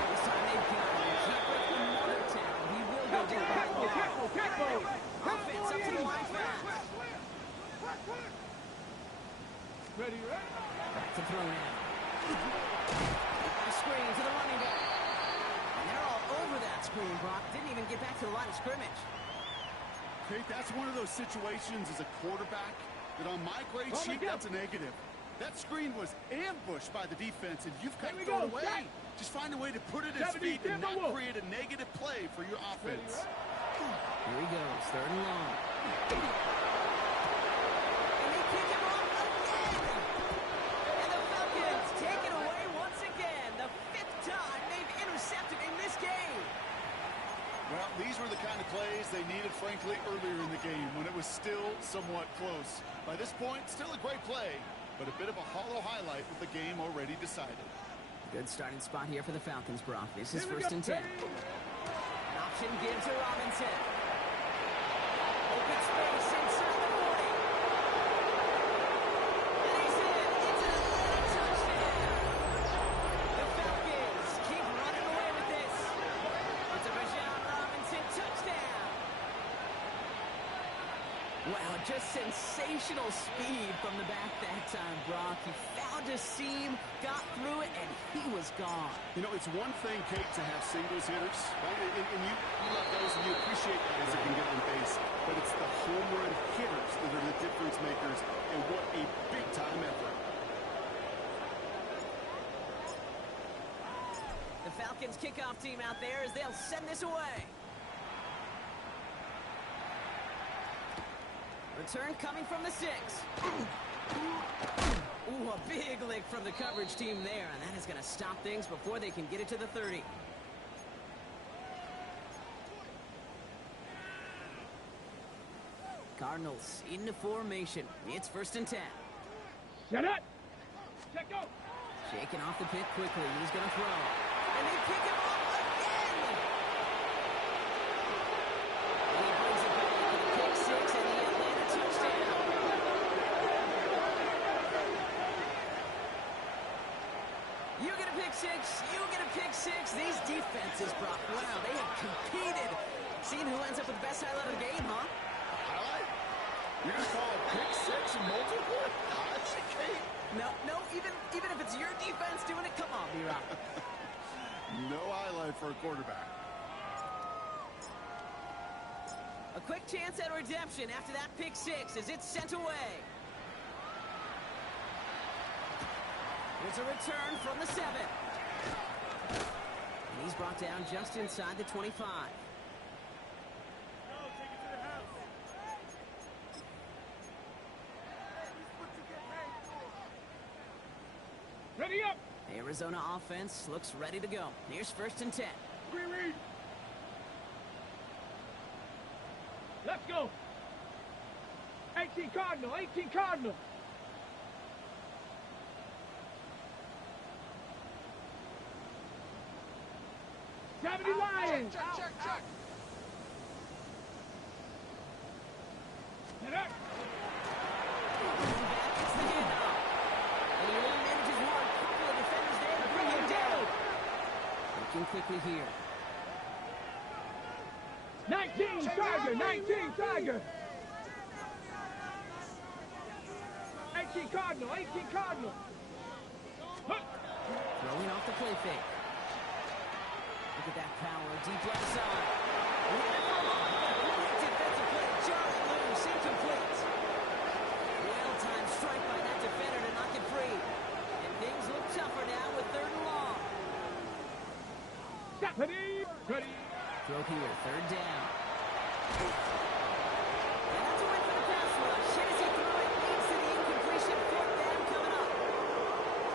This time they've got him. Keep with the mother town. He will go down by the line. Offense up to the line fast. Ready, ready. Back to throw now. A screen to the running back. And they're all over that screen, Brock. Didn't even get back to the line of scrimmage. Kate, that's one of those situations as a quarterback that on my grade sheet, that's a negative. That screen was ambushed by the defense, and you've got to throw it away. Just find a way to put it at his feet and not create a negative play for your offense. Here he goes, 3rd and long. And they kick him off again. And the Falcons take it away once again. The 5th time they've intercepted in this game. Well, these were the kind of plays they needed, frankly, earlier in the game when it was still somewhat close. By this point, still a great play, but a bit of a hollow highlight with the game already decided. Good starting spot here for the Falcons, Brock. This is 1st and 10. An option gives to Robinson. Open space inside the 40. And he's in. It's an Atlanta touchdown. The Falcons keep running away with this. It's a Bijan Robinson touchdown. Wow, just sensational speed from the back that time, Brock. He found a seam, got through it, and he was gone. You know, it's one thing, Kate, to have singles hitters, right? And you love those and you appreciate that as they can get on base. But it's the home run hitters that are the difference makers, and what a big-time effort. The Falcons kickoff team out there as they'll send this away. Return coming from the 6. Ooh, a big lick from the coverage team there, and that is going to stop things before they can get it to the 30. Cardinals into formation. It's 1st and 10. Shut up. Check go. Shaking off the pick quickly. He's going to throw. And they pick him off again. And he brings it back to the pick 6 and the Atlanta touchdown. You get a pick 6. You get a pick 6. These defenses, Brock, wow, they have competed. Seeing who ends up with the best highlight of the game, huh? Highlight? You're going to call a pick 6 and multiple? Kate. No, even if it's your defense doing it, come on, B-Rock. No highlight for a quarterback. A quick chance at redemption after that pick six as it's sent away. Here's a return from the 7. And he's brought down just inside the 25. Ready up. Arizona offense looks ready to go. Here's 1st and 10. Read. Let's go. 18 Cardinal, 18 Cardinal. Lions. Check. Get up. Back gets the handoff. And he only manages one. Couple of defenders there to bring him down. Looking quickly here. 19 Tiger, 19 Tiger. 18 Cardinal, 18 Cardinal. Throwing off the play fake. Look at that power, deep left side. Defensive play, jarring loose, incomplete. Well-timed strike by that defender to knock it free. And things look tougher now with 3rd and long. Ready. Throw here, 3rd down. And that's a win for the pass rush. Hit as he threw it, leads to the incompletion. 4th down coming up.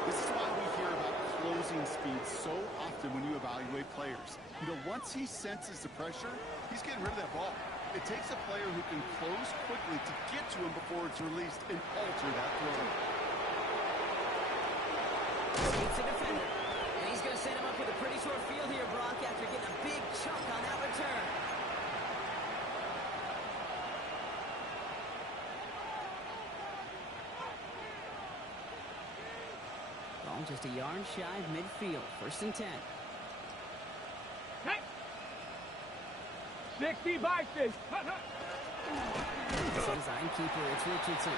This is why we hear about closing speed so often when you evaluate players. You know, once he senses the pressure, he's getting rid of that ball. It takes a player who can close quickly to get to him before it's released and alter that throw. Beats the defender. And he's going to set him up with a pretty short field here, Brock, after getting a big chunk on that return. Ball just a yard shy of midfield. 1st and 10. Hey. 60 boxes. Design keeper, it's Richardson.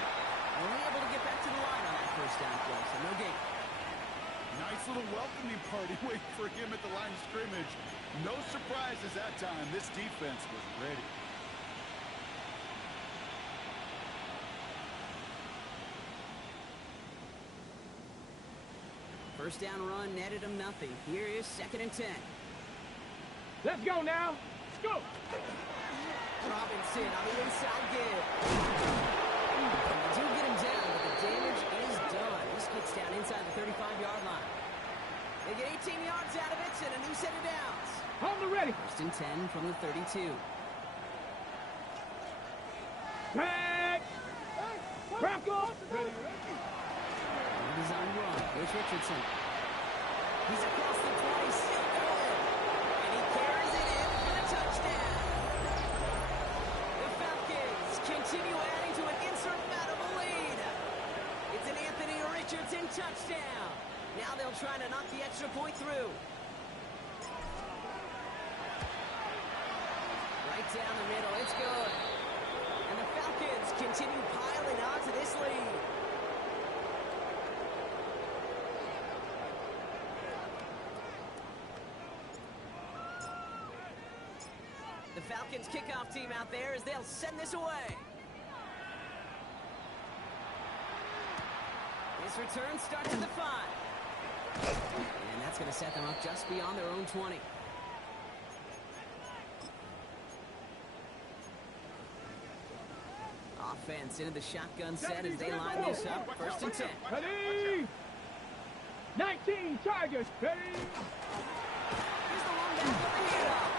Only able to get back to the line on that 1st down play, so no gain. Nice little welcoming party waiting for him at the line of scrimmage. No surprises that time. This defense was ready. First down run netted him nothing. Here is 2nd and 10. Let's go now. Let's go. Robinson on the inside give. They do get him down, but the damage is done. This gets down inside the 35-yard line. They get 18 yards out of it and a new set of downs. On the ready. 1st and 10 from the 32. Back. Bronco. Design run. Here's Richardson. He's across the 20, still going. And he carries it in for the touchdown. The Falcons continue adding to an insurmountable lead. It's an Anthony Richardson touchdown. Now they'll try to knock the extra point through. Right down the middle. It's good. And the Falcons continue piling on to this lead. The Falcons kickoff team out there as they'll send this away. This return starts at the 5. And that's going to set them up just beyond their own 20. Offense into the shotgun set as they line this up. 1st and 10. Ready. 19 Tigers. Ready. Here's the long back for the handoff.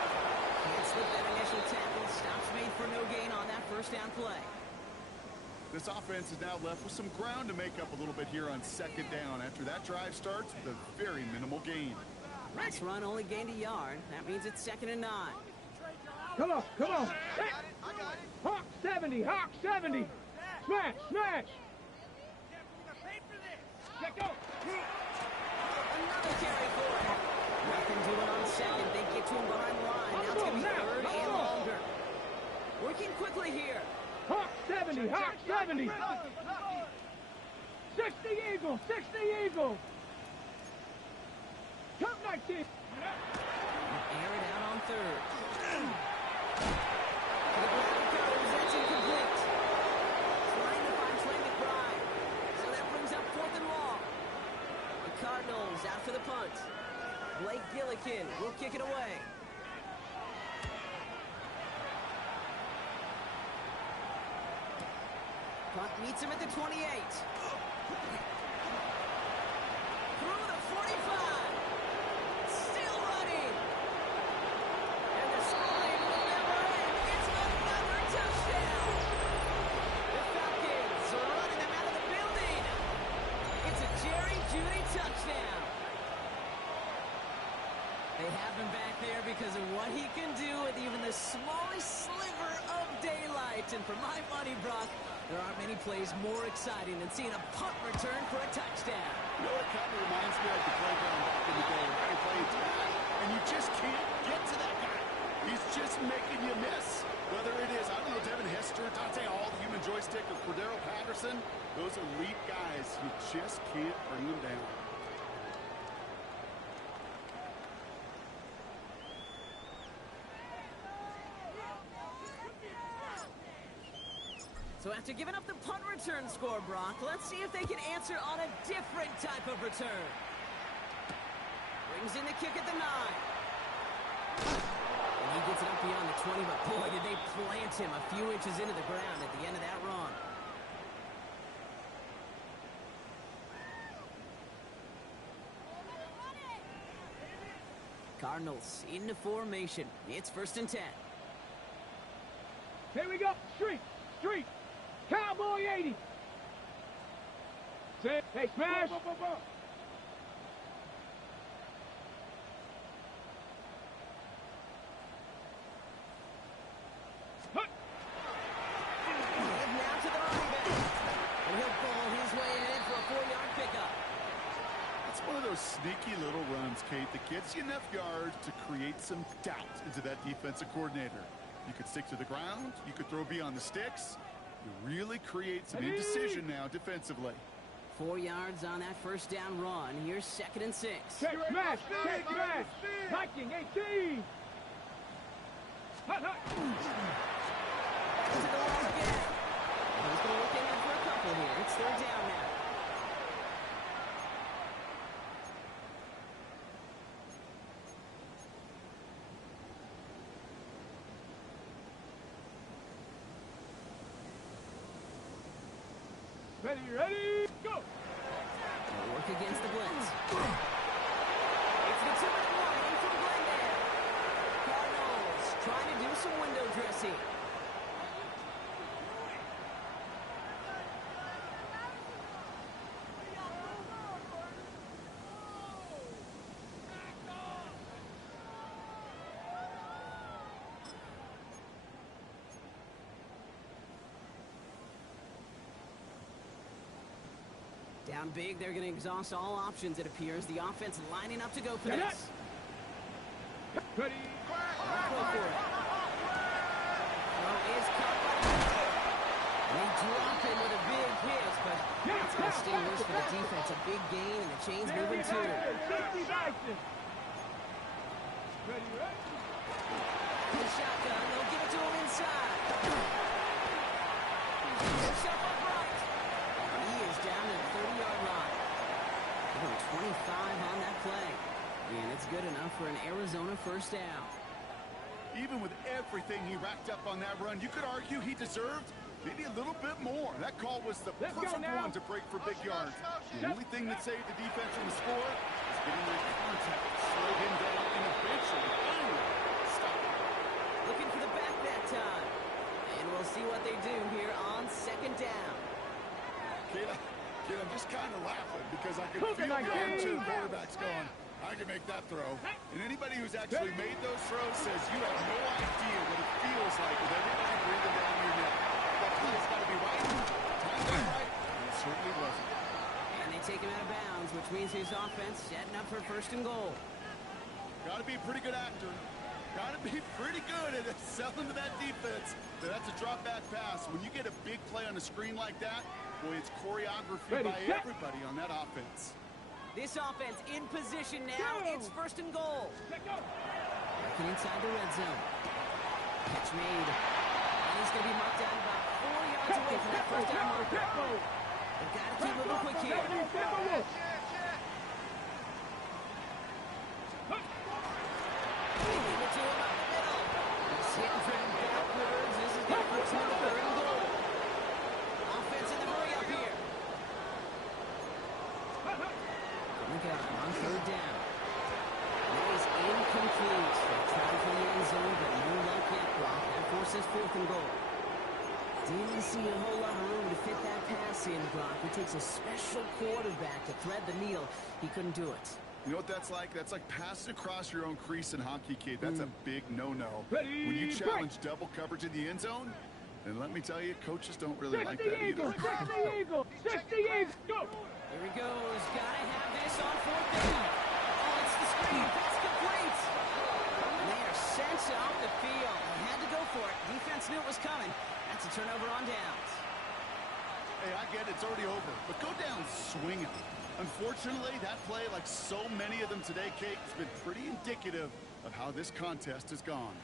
Can't slip that initial tackle. Stops made for no gain on that 1st down play. This offense is now left with some ground to make up a little bit here on 2nd down after that drive starts with a very minimal gain. Last run only gained a yard. That means it's 2nd and 9. Come on. Hey. Hawk 70. Hawk 70. Smash. Let go. Another carry for it. Nothing doing on 2nd. They get to him behind the line. Now it's going to be 3rd and longer. Working quickly here. Hawk 70. Hawk 70. 60 Eagles. 60 Eagles. Come 19. Air it out on 3rd. To the ground. punt. Blake Gillikin will kick it away. Punt meets him at the 28. Through the 45. Still running. And the scoring will never end. It's another touchdown. The Falcons are running them out of the building. It's a Jerry Jeudy touchdown. They have him back there because of what he can do with even the smallest sliver of daylight. And for my money, Brock, there aren't many plays more exciting than seeing a punt return for a touchdown. You know, it kind of reminds me of the playground back in the day where you played tag, and you just can't get to that guy. He's just making you miss. Whether it is, I don't know, Devin Hester, Dante Hall, the human joystick, or Cordero Patterson, those elite guys, you just can't bring them down. So after giving up the punt return score, Brock, let's see if they can answer on a different type of return. Brings in the kick at the 9. And he gets it up beyond the 20, but boy, did they plant him a few inches into the ground at the end of that run. Cardinals into formation. It's 1st and 10. Here we go. Street. Cowboy 80. Hey, smash. Now to the running back. And he'll ball his way in for a 4-yard pickup. It's one of those sneaky little runs, Kate, that gets you enough yards to create some doubt into that defensive coordinator. You could stick to the ground. You could throw beyond the sticks. You really create some indecision now defensively. 4 yards on that 1st down run. Here's 2nd and 6. Check smash. Viking 18. Hut. To the line again. He's going to look in for a couple here. It's 3rd down now. Ready, go! They'll work against the blitz. It's the 2-and-1 from Glendale. Cardinals trying to do some window dressing. Down big, they're going to exhaust all options, it appears. The offense lining up to go for this. Ready. Let's go for it. Throw is caught by Mitchell. And they drop him with a big hit, but it's going to stay loose for the defense. A big gain, and the chain's moving too. Ready. The shotgun, they'll give it to him inside. He's himself upright. He is down to the 30-yard line. 25 on that play. And it's good enough for an Arizona 1st down. Even with everything he racked up on that run, you could argue he deserved maybe a little bit more. That call was the perfect one to break for big yards. The only thing that saved the defense from the score is getting their contact, slow him down, and eventually, stop him. Looking for the back that time. And we'll see what they do here on 2nd down. Kid, I'm just kind of laughing because I can feel the other two quarterbacks going, I can make that throw. And anybody who's actually made those throws says you have no idea what it feels like with everybody breathing down your neck. That play's got to be right. Timed out right. And it certainly wasn't. And they take him out of bounds, which means his offense setting up for 1st and goal. Got to be a pretty good actor. Got to be pretty good at selling to that defense. That's a drop back pass. When you get a big play on a screen like that, boy, it's choreography by everybody on that offense. This offense in position now. It's 1st and goal. Working inside the red zone. Catch made. And he's going to be marked down about 4 yards away from that 1st down marker. They've got to keep moving quick here. forces 4th and goal. Didn't see a whole lot of room to fit that pass in, Brock. It takes a special quarterback to thread the needle. He couldn't do it. You know what that's like? That's like passing across your own crease in hockey, kid. That's a big no-no. Ready, When you break. challenge double coverage in the end zone, then let me tell you, coaches don't really like 60 that either. Eagles, 60 Eagles, 60 Eagles, go! Here he goes. Gotta have this on 4th down. Oh, it's the screen. Pass complete. And they are sent off the field. They had to go for it. Defense knew it was coming. That's a turnover on downs. Hey, I get it. It's already over. But go down swinging. Unfortunately, that play, like so many of them today, Kate, has been pretty indicative of how this contest has gone.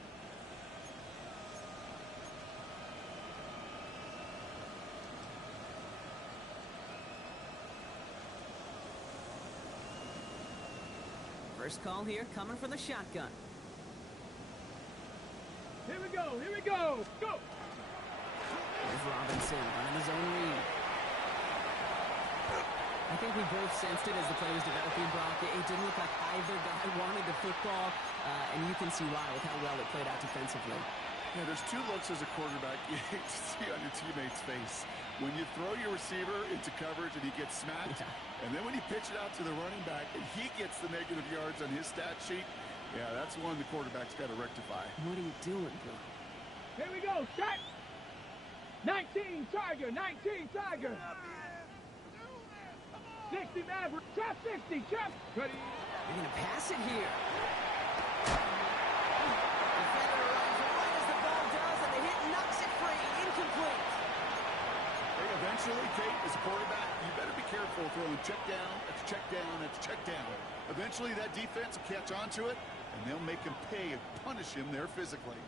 First call here coming from the shotgun. Here we go, here we go, go! There's Robinson running his own read. I think we both sensed it as the play was developing, Brock. It didn't look like either guy wanted the football, and you can see why with how well it played out defensively. Yeah, there's two looks as a quarterback you hate to see on your teammate's face. When you throw your receiver into coverage and he gets smacked, and then when you pitch it out to the running back and he gets the negative yards on his stat sheet, yeah, that's one the quarterback's got to rectify. What are you doing, bro? Here we go, shot! 19 Tiger, 19 Tiger! 60 Maverick, trap 60, trap! Ready? They're going to pass it here. Defender arrives right as the ball does, and the hit knocks it free. Incomplete. Hey, eventually, Kate, as a quarterback, you better be careful throwing check down, that's check down, that's check down. Eventually, that defense will catch on to it, and they'll make him pay and punish him there physically.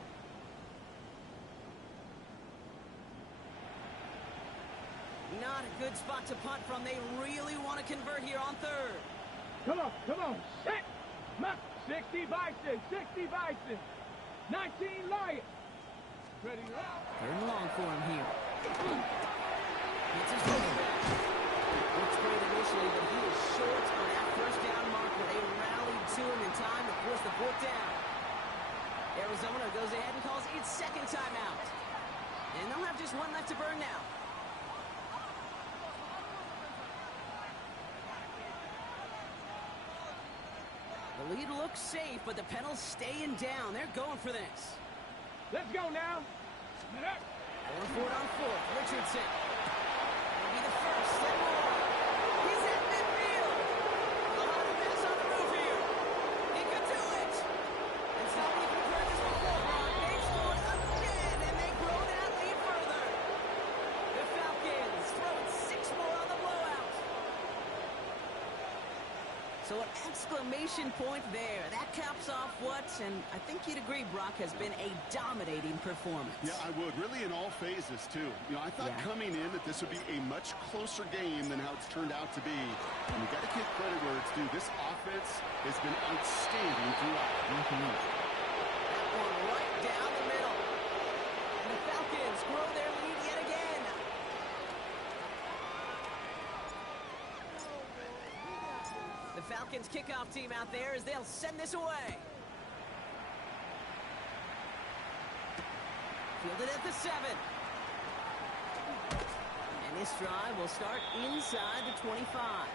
Not a good spot to punt from. They really want to convert here on 3rd. Come on, set! 60 Bison, 60 Bison! 19 Lions! Ready, up! 3rd and long for him here. Gets his running back. Looks great initially, but he is short on that 1st down marker. They rallied to him in time to force the 4th down. Arizona goes ahead and calls its 2nd timeout. And they'll have just one left to burn now. The lead looks safe, but the pedal's staying down. They're going for this. Let's go now! Going for it on 4th. Richardson. Will be the first. Set more. He's at midfield. Oh, the pass on the roof here. He could do it. It's not even practice before, Brock. They scored again, and they grow that lead further. The Falcons throwing 6 more on the blowout. So an exclamation point there. That caps off what, and I think you'd agree, Brock, has been a dominating performance. Yeah, I would. Really in all phases, too. You know, I thought coming in that this would be a much closer game than how it's turned out to be. And you got to give credit where it's due. This offense has been outstanding throughout. That one right down the middle. And the Falcons grow their lead yet again. The Falcons kickoff team out there as they'll send this away. Fielded at the 7. And this drive will start inside the 25.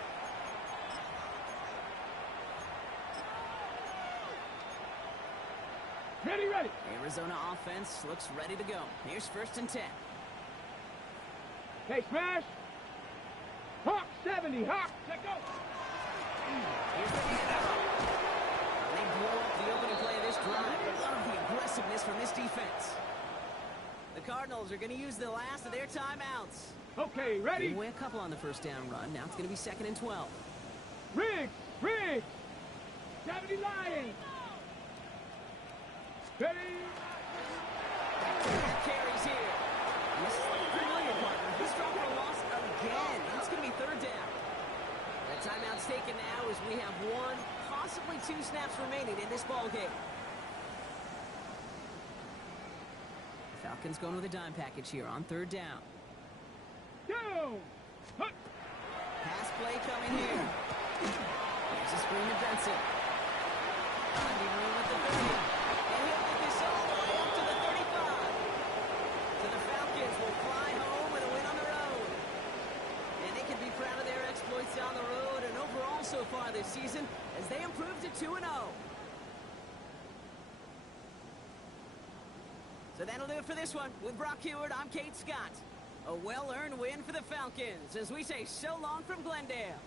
Ready! Arizona offense looks ready to go. Here's 1st and 10. Hey, smash! Hawk 70, Hawk, let go! Here's the handoff. They blow up the opening play of this drive. I love the aggressiveness from this defense. The Cardinals are going to use the last of their timeouts. Okay, ready? They away a couple on the 1st down run. Now it's going to be 2nd and 12. Riggs! 70 Lions! Ready? Carries here. And this is like a familiar partner. He's dropping a loss again. It's going to be 3rd down. The timeout's taken now as we have 1, possibly 2 snaps remaining in this ball game. The Falcons going with a dime package here on 3rd down. Down! Hut. Pass play coming here. There's a screen to Benson. Finding room at the 30. And he'll get this all the way up to the 35. this season as they improve to 2-0. So that'll do it for this one. With Brock Heward, I'm Kate Scott. A well-earned win for the Falcons as we say so long from Glendale.